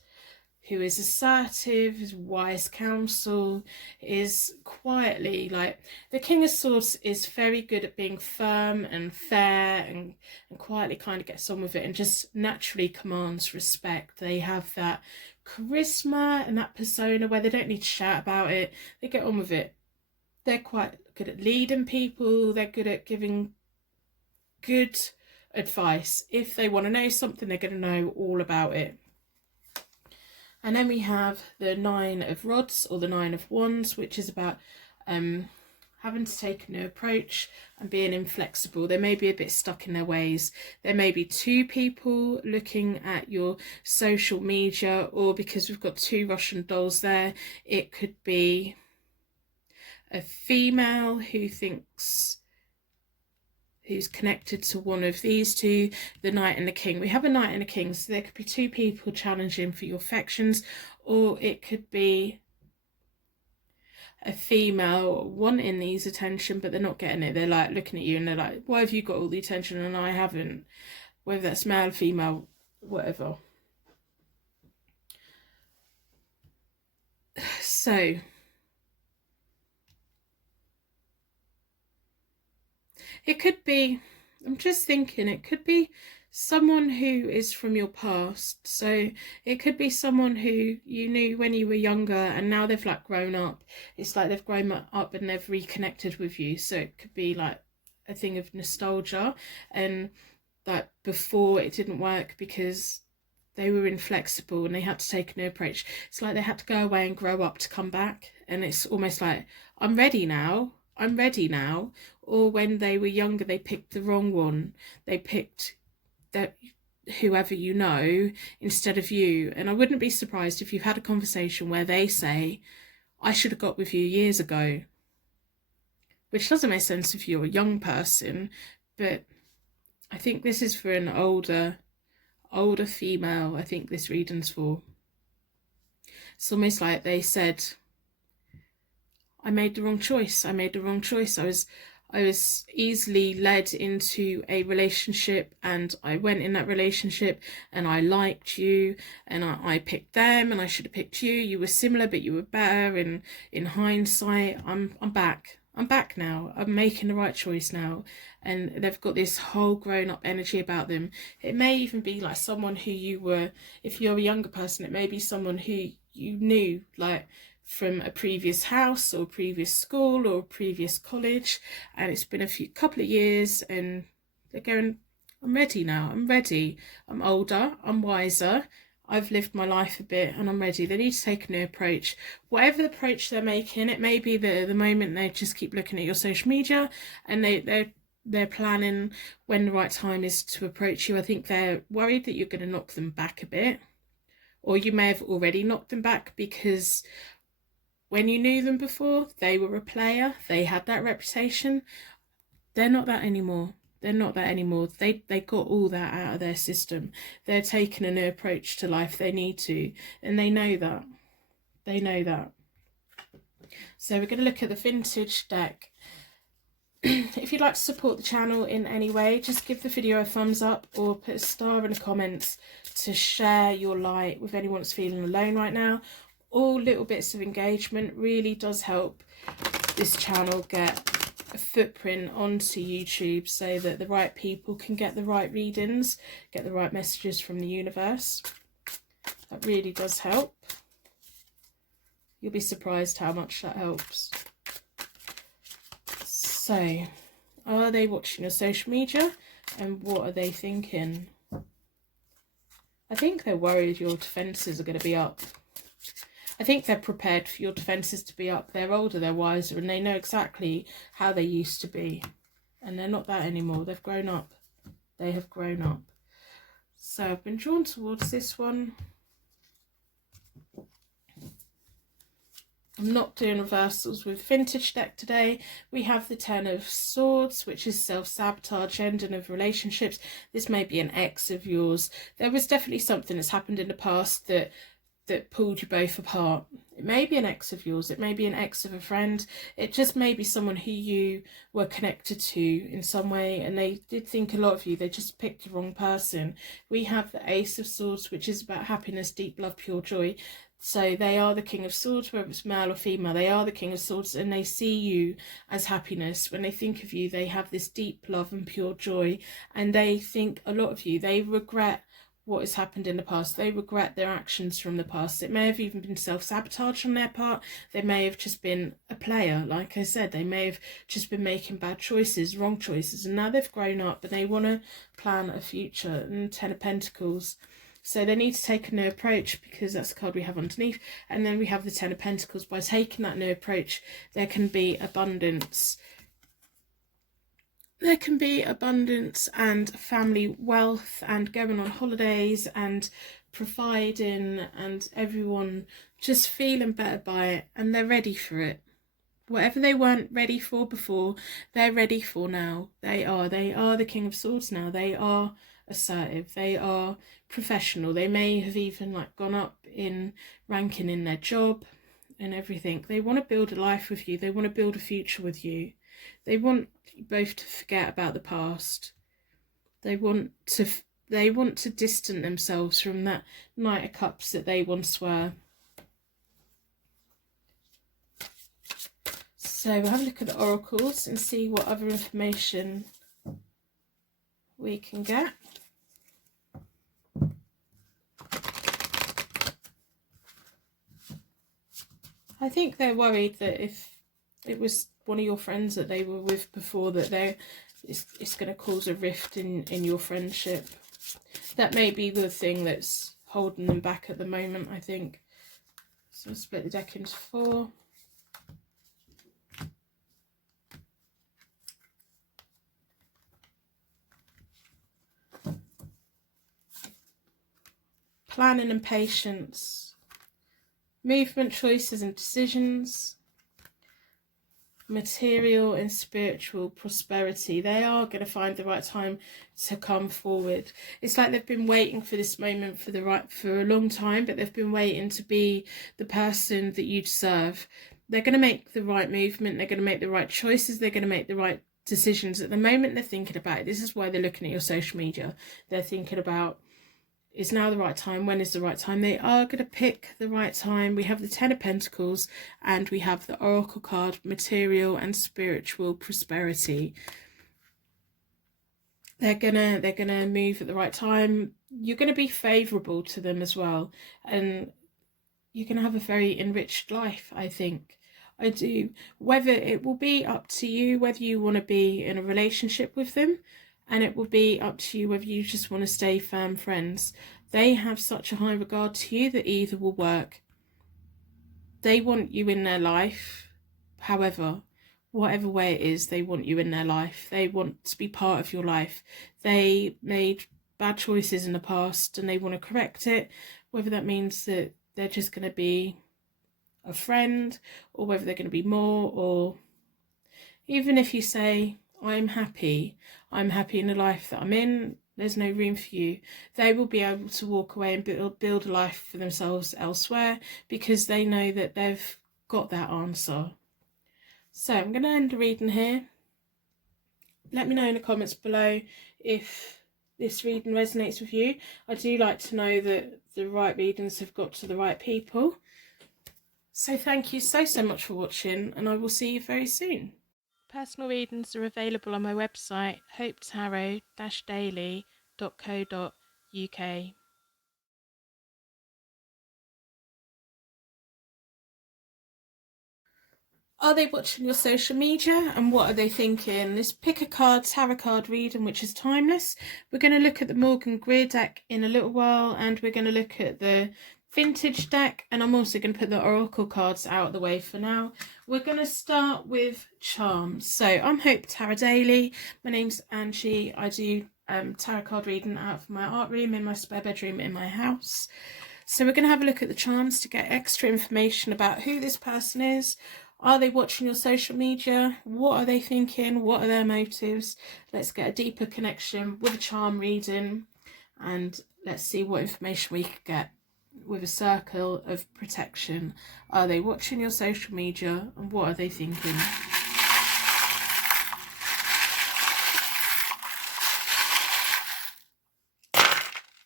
who is assertive, is wise counsel, is quietly, like, the King of Swords is very good at being firm and fair and quietly kind of gets on with it and just naturally commands respect. They have that charisma and that persona where they don't need to shout about it. They get on with it. They're quite good at leading people. They're good at giving good advice. If they want to know something, they're going to know all about it. And then we have the 9 of Rods, or the 9 of Wands, which is about having to take a new approach and being inflexible. They may be a bit stuck in their ways. There may be 2 people looking at your social media, or because we've got 2 Russian dolls there, it could be a female who's connected to one of these 2, the Knight and the King. We have a Knight and a King, so there could be 2 people challenging for your affections, or it could be a female wanting these attention, but they're not getting it. They're like looking at you and they're like, why have you got all the attention and I haven't? Whether that's male, female, whatever. So, it could be, I'm just thinking, it could be someone who is from your past. So it could be someone who you knew when you were younger and now they've like grown up. It's like they've grown up and they've reconnected with you. So it could be like a thing of nostalgia, and that before it didn't work because they were inflexible and they had to take a new approach. It's like they had to go away and grow up to come back. And it's almost like, I'm ready now. I'm ready now. Or when they were younger, they picked the wrong one. They picked that whoever you know instead of you. And I wouldn't be surprised if you've had a conversation where they say, I should have got with you years ago. Which doesn't make sense if you're a young person, but I think this is for an older female. I think this reading's for. It's almost like they said, I made the wrong choice. I made the wrong choice. I was easily led into a relationship, and I went in that relationship and I liked you and I picked them, and I should have picked you. You were similar, but you were better. And in hindsight, I'm back. I'm back now. I'm making the right choice now. And they've got this whole grown up energy about them. It may even be like someone who you were, if you're a younger person, it may be someone who you knew like from a previous house or previous school or previous college, and it's been a couple of years, and they're going, I'm ready now. I'm ready. I'm older. I'm wiser. I've lived my life a bit and I'm ready. They need to take a new approach. Whatever the approach they're making, it may be the moment they just keep looking at your social media and they're planning when the right time is to approach you. I think they're worried that you're going to knock them back a bit, or you may have already knocked them back because when you knew them before, they were a player. They had that reputation. They're not that anymore. They're not that anymore. They got all that out of their system. They're taking a new approach to life. They need to, and they know that. They know that. So we're going to look at the vintage deck. If you'd like to support the channel in any way, just give the video a thumbs up or put a star in the comments to share your light with anyone that's feeling alone right now. All little bits of engagement really does help this channel get a footprint onto YouTube so that the right people can get the right readings, get the right messages from the universe. That really does help. You'll be surprised how much that helps. So, are they watching your social media and what are they thinking? I think they're worried your defences are going to be up. I think they're prepared for your defences to be up. They're older, they're wiser, and they know exactly how they used to be. And they're not that anymore. They've grown up. They have grown up. So I've been drawn towards this one. I'm not doing reversals with vintage deck today. We have the Ten of Swords, which is self-sabotage, ending of relationships. This may be an ex of yours. There was definitely something that's happened in the past that pulled you both apart. It may be an ex of yours, it may be an ex of a friend, it just may be someone who you were connected to in some way and they did think a lot of you, they just picked the wrong person. We have the Ace of Swords, which is about happiness, deep love, pure joy. So they are the King of Swords, whether it's male or female, they are the King of Swords and they see you as happiness. When they think of you, they have this deep love and pure joy, and they think a lot of you, they regret what has happened in the past. They regret their actions from the past. It may have even been self-sabotage on their part. They may have just been a player. Like I said, they may have just been making bad choices, wrong choices, and now they've grown up and they want to plan a future. And Ten of Pentacles. So they need to take a new approach because that's the card we have underneath. And then we have the Ten of Pentacles. By taking that new approach, there can be abundance. There can be abundance and family wealth and going on holidays and providing and everyone just feeling better by it, and they're ready for it. Whatever they weren't ready for before, they're ready for now. They are the King of Swords now. They are assertive. They are professional. They may have even like gone up in ranking in their job and everything. They want to build a life with you. They want to build a future with you. They want you both to forget about the past. They want to distance themselves from that Knight of Cups that they once were. So we'll have a look at the oracles and see what other information we can get. I think they're worried that if it was one of your friends that they were with before, that it's going to cause a rift in your friendship. That may be the thing that's holding them back at the moment, I think. So I'll split the deck into 4. Planning and patience. Movement, choices and decisions. Material and spiritual prosperity. They are going to find the right time to come forward. It's like they've been waiting for this moment for a long time, but they've been waiting to be the person that you deserve. They're going to make the right movement. They're going to make the right choices. They're going to make the right decisions. At the moment, they're thinking about it. This is why they're looking at your social media. They're thinking about, is now the right time? When is the right time? They are going to pick the right time. We have the 10 of Pentacles and we have the Oracle card, material and spiritual prosperity. They're gonna move at the right time. You're going to be favourable to them as well, and you're going to have a very enriched life, I think. I do. Whether it will be up to you whether you want to be in a relationship with them, and it will be up to you whether you just want to stay firm friends. They have such a high regard to you that either will work. They want you in their life, however, whatever way it is, they want you in their life. They want to be part of your life. They made bad choices in the past and they want to correct it, whether that means that they're just going to be a friend, or whether they're going to be more, or even if you say, I'm happy in the life that I'm in, there's no room for you, they will be able to walk away and build a life for themselves elsewhere, because they know that they've got that answer. So I'm going to end the reading here. Let me know in the comments below if this reading resonates with you. I do like to know that the right readings have got to the right people. So thank you so much for watching, and I will see you very soon. Personal readings are available on my website, hopetarot-daily.co.uk. Are they watching your social media, and what are they thinking? This pick a card tarot card reading, which is timeless. We're going to look at the Morgan Greer deck in a little while, and we're going to look at the vintage deck, and I'm also going to put the oracle cards out of the way for now. We're going to start with charms. So I'm Hope Tarot Daily. My name's Angie. I do tarot card reading out of my art room in my spare bedroom in my house. So we're going to have a look at the charms to get extra information about who this person is. Are they watching your social media? What are they thinking? What are their motives? Let's get a deeper connection with a charm reading, and let's see what information we could get with a circle of protection. Are they watching your social media, and what are they thinking?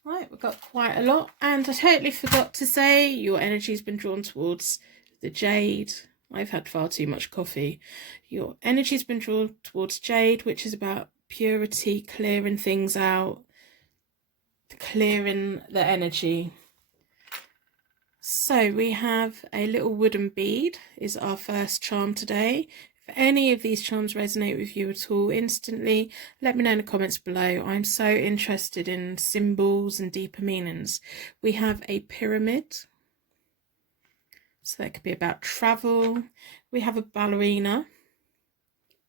Right, we've got quite a lot, and I totally forgot to say your energy's been drawn towards the Jade. I've had far too much coffee. Your energy's been drawn towards Jade, which is about purity, clearing things out, clearing the energy. So we have a little wooden bead is our first charm today. If any of these charms resonate with you at all, instantly let me know in the comments below. I'm so interested in symbols and deeper meanings. We have a pyramid. So that could be about travel. We have a ballerina.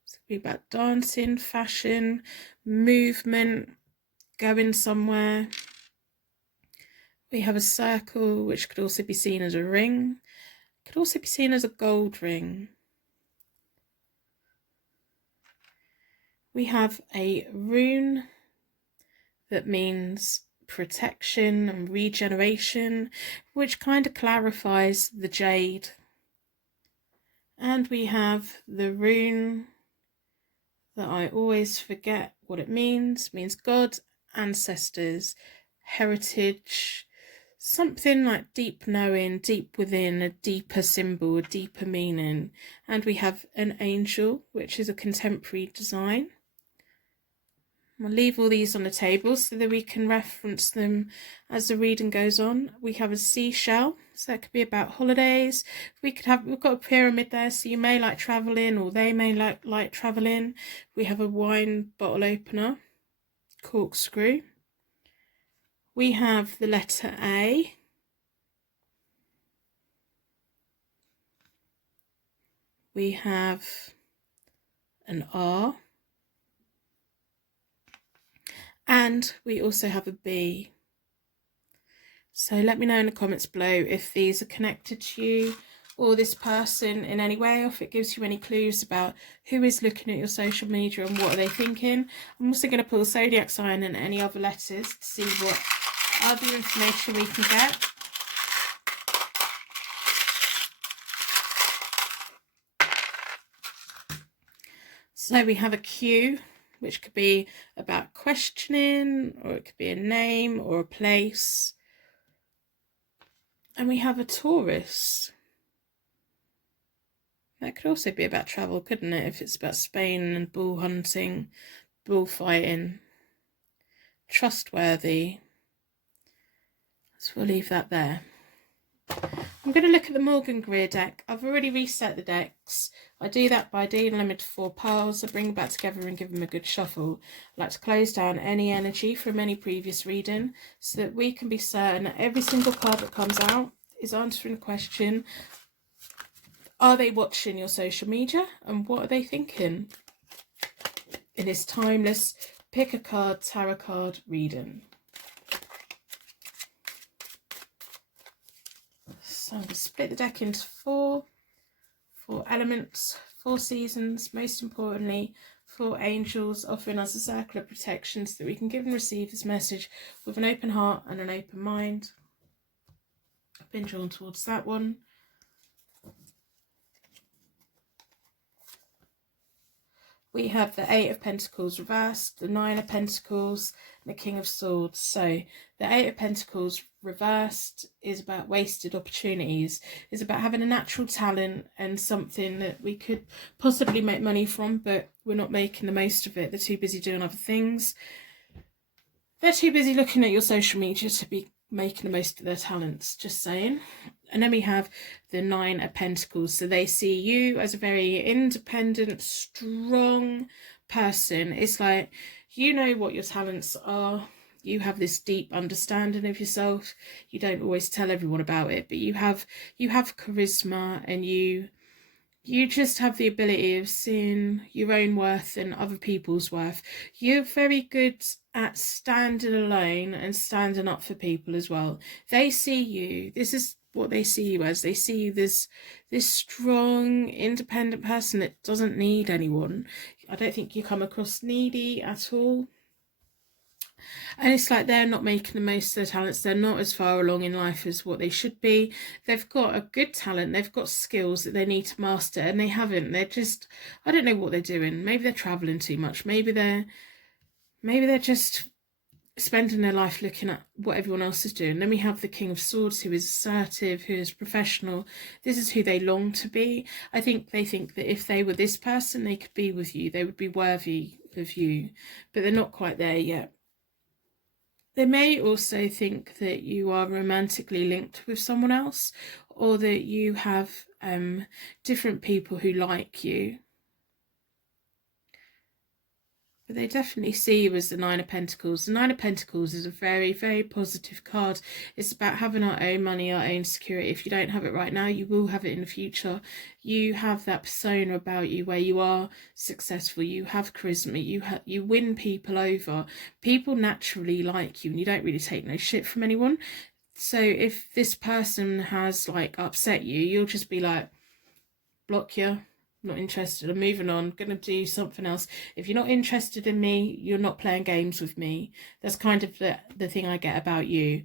So it could be about dancing, fashion, movement, going somewhere. We have a circle, which could also be seen as a ring. Could also be seen as a gold ring. We have a rune that means protection and regeneration, which kind of clarifies the jade. And we have the rune that I always forget what it means God, ancestors, heritage, something like deep knowing, deep within, a deeper symbol, a deeper meaning. And we have an angel, which is a contemporary design. We'll leave all these on the table so that we can reference them as the reading goes on. We have a seashell, so that could be about holidays. We've got a pyramid there, so you may like traveling, or they may like traveling. We have a wine bottle opener, corkscrew. We have the letter A. We have an R. And we also have a B. So let me know in the comments below if these are connected to you or this person in any way, or if it gives you any clues about who is looking at your social media and what are they thinking. I'm also going to pull the zodiac sign and any other letters to see what other information we can get. So we have a Q, which could be about questioning, or it could be a name or a place. And we have a Taurus. That could also be about travel, couldn't it? If it's about Spain and bull hunting, bullfighting, trustworthy. So we'll leave that there. I'm going to look at the Morgan Greer deck. I've already reset the decks. I do that by dealing them into 4 piles. I bring them back together and give them a good shuffle. I like to close down any energy from any previous reading so that we can be certain that every single card that comes out is answering the question, are they watching your social media and what are they thinking in this timeless pick a card tarot card reading? So I'm going to split the deck into 4 elements, 4 seasons, most importantly 4 angels, offering us a circle of protection so that we can give and receive this message with an open heart and an open mind. I've been drawn towards that one. We have the 8 of Pentacles reversed, the 9 of Pentacles, and the King of Swords. So the 8 of Pentacles reversed is about wasted opportunities. It's about having a natural talent and something that we could possibly make money from, but we're not making the most of it. They're too busy doing other things. They're too busy looking at your social media to be making the most of their talents, just saying. And then we have the 9 of Pentacles. So they see you as a very independent, strong person. It's like, you know what your talents are. You have this deep understanding of yourself. You don't always tell everyone about it, but you have charisma, and you just have the ability of seeing your own worth and other people's worth. You're very good at standing alone and standing up for people as well. They see you. This is what they see you as. They see you this strong, independent person that doesn't need anyone. I don't think you come across needy at all. And it's like they're not making the most of their talents. They're not as far along in life as what they should be. They've got a good talent. They've got skills that they need to master, and they haven't. They're just, I don't know what they're doing. Maybe they're traveling too much. Maybe they're just spending their life looking at what everyone else is doing. Then we have the King of Swords, who is assertive, who is professional. This is who they long to be. I think they think that if they were this person, they could be with you. They would be worthy of you, but they're not quite there yet. They may also think that you are romantically linked with someone else, or that you have different people who like you. But they definitely see you as the 9 of Pentacles. The 9 of Pentacles is a very, very positive card. It's about having our own money, our own security. If you don't have it right now, you will have it in the future. You have that persona about you where you are successful. You have charisma. You win people over. People naturally like you, and you don't really take no shit from anyone. So if this person has like upset you, you'll just be like, block you. Not interested, I'm moving on, gonna do something else. If you're not interested in me, you're not playing games with me. That's kind of the thing I get about you.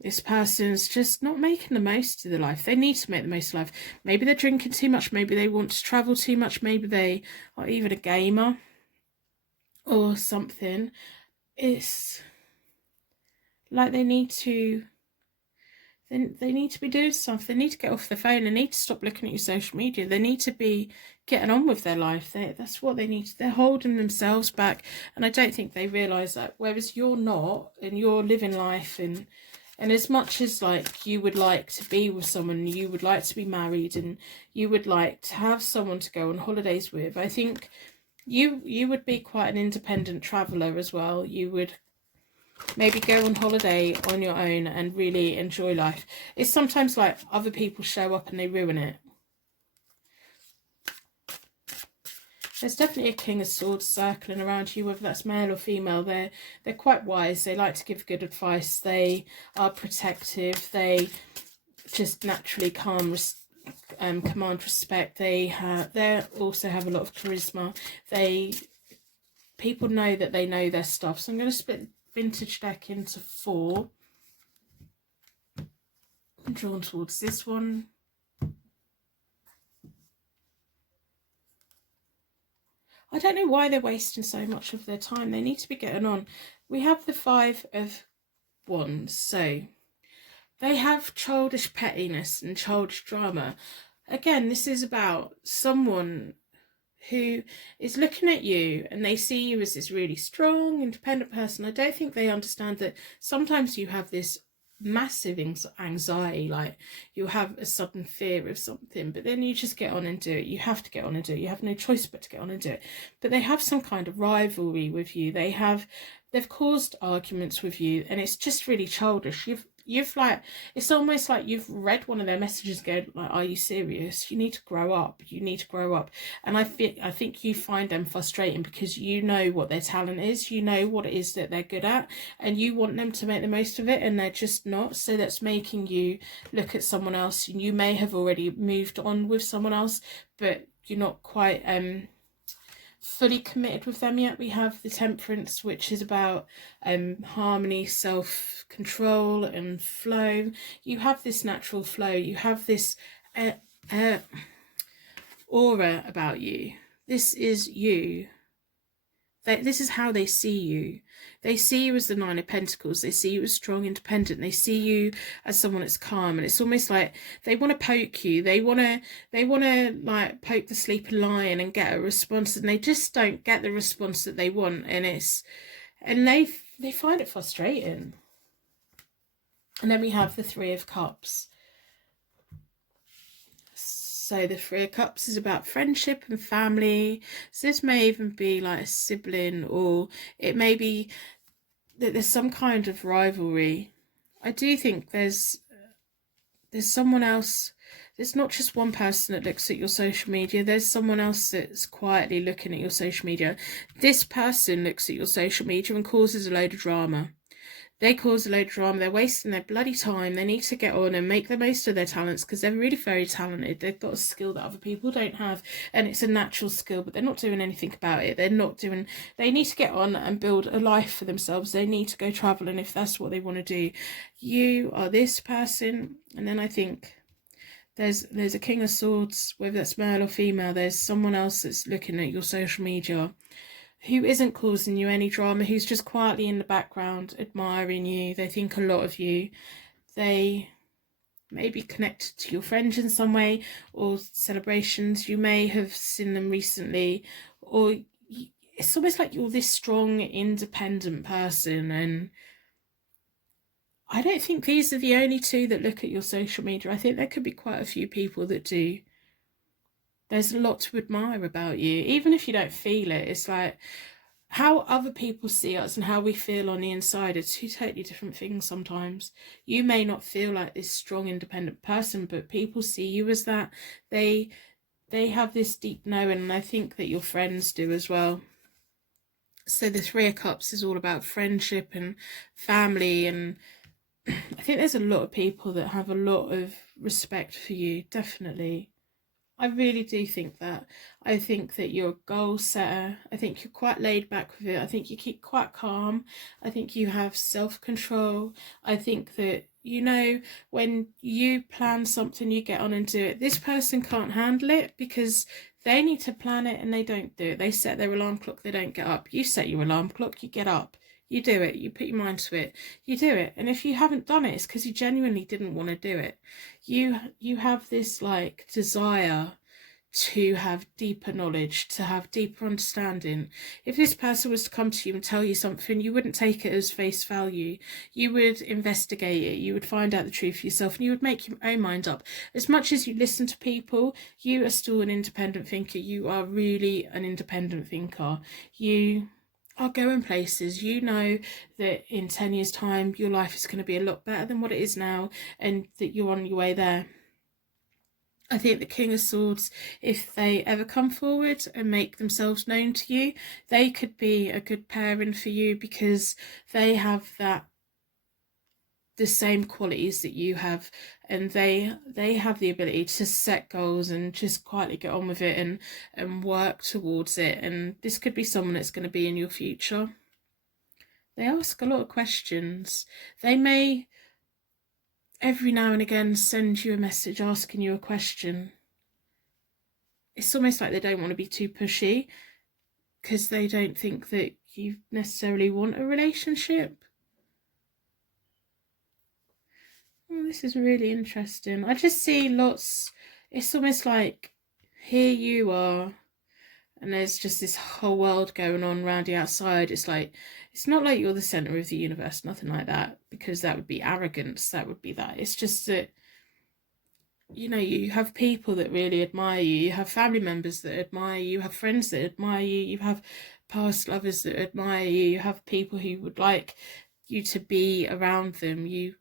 This person's just not making the most of their life. They need to make the most of life. Maybe they're drinking too much, maybe they want to travel too much, maybe they are even a gamer or something. It's like they need to they need to be doing stuff. They need to get off the phone. They need to stop looking at your social media. They need to be getting on with their life. That's what they need. They're holding themselves back, and I don't think they realise that. Whereas you're not, and you're living life, and as much as like you would like to be with someone, you would like to be married, and you would like to have someone to go on holidays with, I think you would be quite an independent traveller as well. You would maybe go on holiday on your own and really enjoy life. It's sometimes like other people show up and they ruin it. There's definitely a King of Swords circling around you, whether that's male or female. They're quite wise. They like to give good advice. They are protective. They just naturally command respect. They also have a lot of charisma. People know that they know their stuff. So I'm going to split vintage deck into 4. I'm drawn towards this one. I don't know why they're wasting so much of their time. They need to be getting on. We have the 5 of Wands. So they have childish pettiness and childish drama. Again, this is about someone who is looking at you and they see you as this really strong, independent person. I don't think they understand that sometimes you have this massive anxiety, like you'll have a sudden fear of something, but then you just get on and do it. You have to get on and do it. You have no choice but to get on and do it. But they have some kind of rivalry with you. They've caused arguments with you, and it's just really childish. You've like, it's almost like you've read one of their messages and go like, are you serious? You need to grow up. You need to grow up. And I think you find them frustrating because you know what their talent is. You know what it is that they're good at, and you want them to make the most of it, and they're just not. So that's making you look at someone else. And you may have already moved on with someone else, but you're not quite fully committed with them yet. We have the Temperance, which is about harmony, self-control and flow. You have this natural flow. You have this aura about you. This is you. This is how they see you. They see you as the 9 of Pentacles. They see you as strong, independent. They see you as someone that's calm. And it's almost like they want to poke you. They want to like poke the sleeping lion and get a response, and they just don't get the response that they want. And they find it frustrating. And then we have the 3 of Cups. So the 3 of Cups is about friendship and family. So this may even be like a sibling, or it may be that there's some kind of rivalry. I do think there's someone else. There's not just one person that looks at your social media. There's someone else that's quietly looking at your social media. This person looks at your social media and causes a load of drama. They cause a load of drama. They're wasting their bloody time. They need to get on and make the most of their talents, because they're really very talented. They've got a skill that other people don't have, and it's a natural skill, but they're not doing anything about it. They need to get on and build a life for themselves. They need to go traveling if that's what they want to do. You are this person, and then I think there's a King of Swords, whether that's male or female. There's someone else that's looking at your social media who isn't causing you any drama, who's just quietly in the background admiring you. They think a lot of you. They may be connected to your friends in some way, or celebrations. You may have seen them recently, or it's almost like you're this strong, independent person. And I don't think these are the only 2 that look at your social media. I think there could be quite a few people that do. There's a lot to admire about you, even if you don't feel it. It's like how other people see us and how we feel on the inside are 2 totally different things sometimes. You may not feel like this strong, independent person, but people see you as that. They have this deep knowing, and I think that your friends do as well. So the 3 of Cups is all about friendship and family, and I think there's a lot of people that have a lot of respect for you, definitely. I really do think that. I think that you're a goal setter. I think you're quite laid back with it. I think you keep quite calm. I think you have self-control. I think that, you know, when you plan something, you get on and do it. This person can't handle it because they need to plan it and they don't do it. They set their alarm clock, they don't get up. You set your alarm clock, you get up. You do it. You put your mind to it. You do it. And if you haven't done it, it's because you genuinely didn't want to do it. You have this like desire to have deeper knowledge, to have deeper understanding. If this person was to come to you and tell you something, you wouldn't take it as face value. You would investigate it. You would find out the truth for yourself, and you would make your own mind up. As much as you listen to people, you are still an independent thinker. You are really an independent thinker. You are going places. You know that in 10 years' time, your life is going to be a lot better than what it is now, and that you're on your way there. I think the King of Swords, if they ever come forward and make themselves known to you, they could be a good pairing for you, because they have the same qualities that you have, and they have the ability to set goals and just quietly get on with it and work towards it. And this could be someone that's going to be in your future. They ask a lot of questions. They may every now and again send you a message asking you a question. It's almost like they don't want to be too pushy, because they don't think that you necessarily want a relationship. Oh, this is really interesting. I just see lots. It's almost like here you are, and there's just this whole world going on around you outside. It's like, it's not like you're the center of the universe, nothing like that, because that would be arrogance. That would be that. It's just that, you know, you have people that really admire you. You have family members that admire you. You have friends that admire you. You have past lovers that admire you. You have people who would like you to be around them. You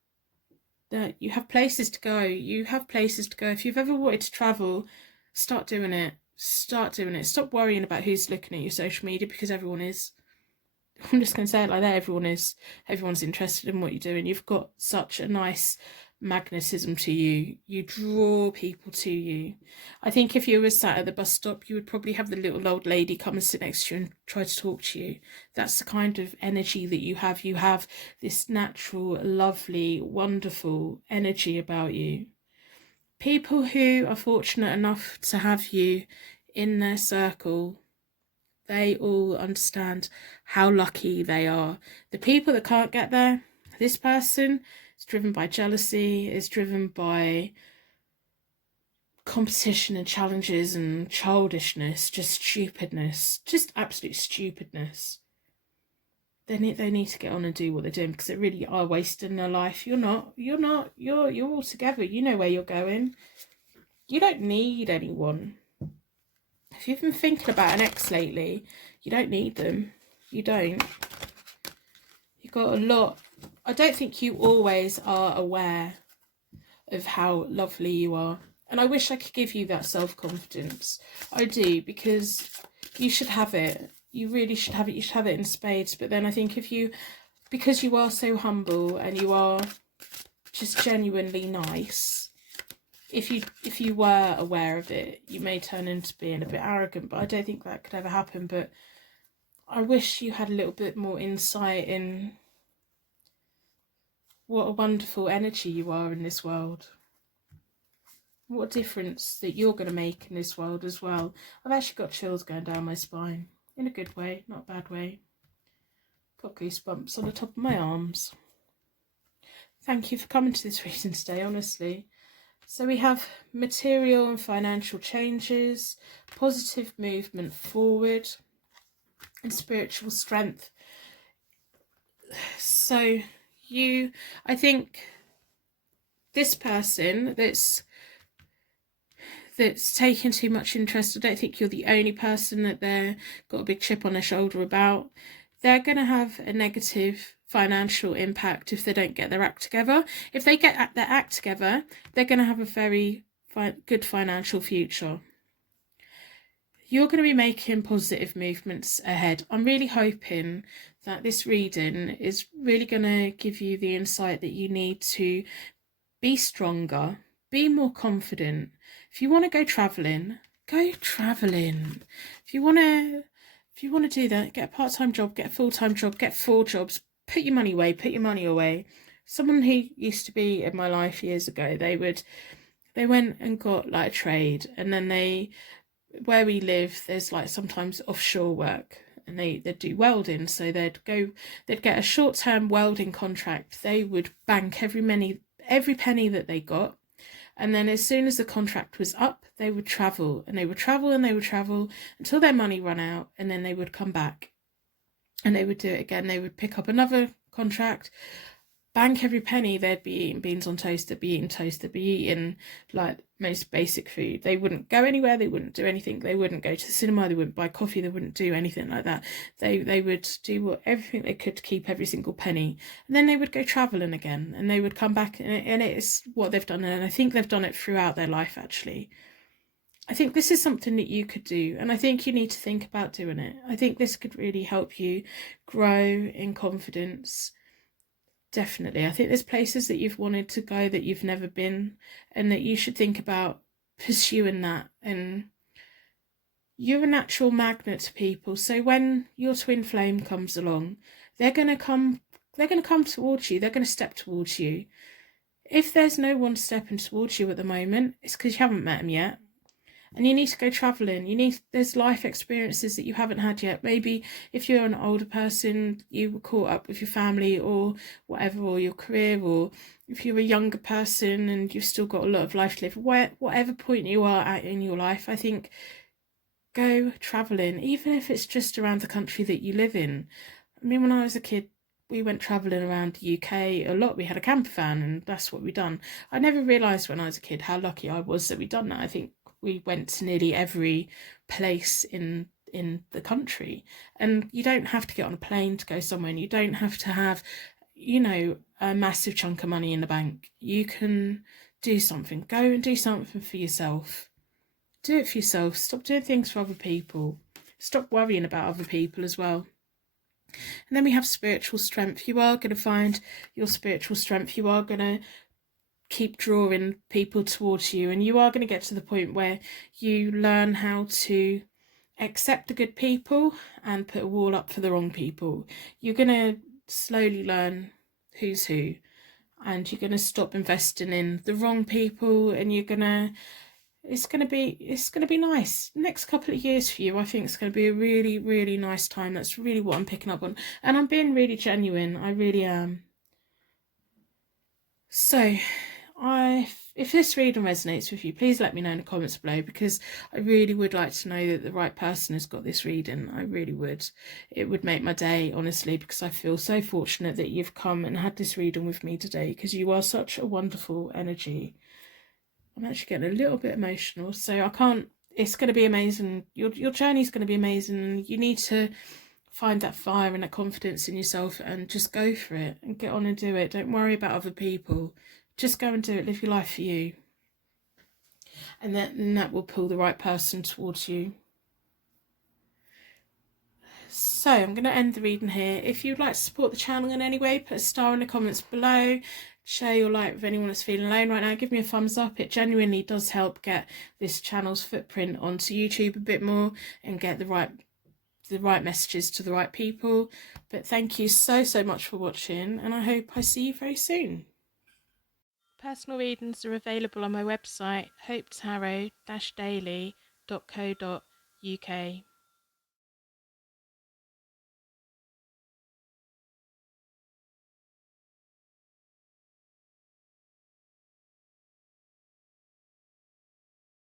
have places to go. You have places to go. If you've ever wanted to travel, start doing it. Start doing it. Stop worrying about who's looking at your social media, because everyone is. I'm just going to say it like that. Everyone is. Everyone's interested in what you're doing. You've got such a nice magnetism to you. You draw people to you. I think if you were sat at the bus stop, you would probably have the little old lady come and sit next to you and try to talk to you. That's the kind of energy that you have. You have this natural, lovely, wonderful energy about you. People who are fortunate enough to have you in their circle, they all understand how lucky they are. The people that can't get there, this person is driven by jealousy, is driven by competition and challenges and childishness, just stupidness, just absolute stupidness. They need to get on and do what they're doing, because they really are wasting their life. You're all together. You know where you're going. You don't need anyone. If you've been thinking about an ex lately, you don't need them. You don't. You've got a lot. I don't think you always are aware of how lovely you are. And I wish I could give you that self-confidence. I do, because you should have it. You really should have it. You should have it in spades. But then I think because you are so humble and you are just genuinely nice, if you were aware of it, you may turn into being a bit arrogant. But I don't think that could ever happen. But I wish you had a little bit more insight in what a wonderful energy you are in this world. What a difference that you're going to make in this world as well. I've actually got chills going down my spine. In a good way, not a bad way. Got goosebumps on the top of my arms. Thank you for coming to this reading today, honestly. So we have material and financial changes, positive movement forward, and spiritual strength. So I think this person that's taking too much interest, I don't think you're the only person that they're got a big chip on their shoulder about. They're going to have a negative financial impact if they don't get their act together. If they get their act together, they're going to have a very good financial future. You're going to be making positive movements ahead. I'm really hoping that this reading is really going to give you the insight that you need to be stronger, be more confident. If you want to go travelling, go travelling. If you want to do that, get a part-time job, get a full-time job, get 4 jobs, put your money away. Someone who used to be in my life years ago, they went and got like a trade, and then where we live, there's like sometimes offshore work, and they'd do welding. So they'd get a short-term welding contract. They would bank every penny that they got. And then as soon as the contract was up, they would travel, and they would travel, and they would travel until their money ran out, and then they would come back and they would do it again. They would pick up another contract, bank every penny. They'd be eating beans on toast, they'd be eating toast, they'd be eating like most basic food. They wouldn't go anywhere, they wouldn't do anything, they wouldn't go to the cinema, they wouldn't buy coffee, they wouldn't do anything like that. They would do everything they could to keep every single penny, and then they would go travelling again, and they would come back, and it's what they've done, and I think they've done it throughout their life. Actually, I think this is something that you could do, and I think you need to think about doing it. I think this could really help you grow in confidence. Definitely. I think there's places that you've wanted to go that you've never been, and that you should think about pursuing that. And you're a natural magnet to people. So when your twin flame comes along, they're going to come towards you. They're going to step towards you. If there's no one stepping towards you at the moment, it's because you haven't met them yet. And you need to go travelling. There's life experiences that you haven't had yet. Maybe if you're an older person, you were caught up with your family or whatever, or your career, or if you're a younger person and you've still got a lot of life to live, whatever point you are at in your life, I think go travelling, even if it's just around the country that you live in. I mean, when I was a kid, we went travelling around the UK a lot. We had a camper van, and that's what we done. I never realised when I was a kid how lucky I was that we'd done that. I think we went to nearly every place in the country, and you don't have to get on a plane to go somewhere, and you don't have to have a massive chunk of money in the bank. You can do something. Go and do something for yourself. Do it for yourself. Stop doing things for other people. Stop worrying about other people as well. And then we have spiritual strength. You are going to find your spiritual strength. You are going to keep drawing people towards you, and you are going to get to the point where you learn how to accept the good people and put a wall up for the wrong people. You're going to slowly learn who's who, and you're going to stop investing in the wrong people, and it's going to be nice. Next couple of years for you, I think it's going to be a really, really nice time. That's really what I'm picking up on, and I'm being really genuine. I really am. So if this reading resonates with you, please let me know in the comments below, because I really would like to know that the right person has got this reading. I really would. It would make my day, honestly, because I feel so fortunate that you've come and had this reading with me today, because you are such a wonderful energy. I'm actually getting a little bit emotional, so I can't. It's going to be amazing. Your journey is going to be amazing. You need to find that fire and that confidence in yourself, and just go for it and get on and do it. Don't worry about other people. Just go and do it. Live your life for you, and that will pull the right person towards you. So I'm going to end the reading here. If you'd like to support the channel in any way, put a star in the comments below. Share your light with anyone that's feeling alone right now. Give me a thumbs up. It genuinely does help get this channel's footprint onto YouTube a bit more, and get the right messages to the right people. But thank you so much for watching, and I hope I see you very soon. Personal readings are available on my website, hopetarot-daily.co.uk.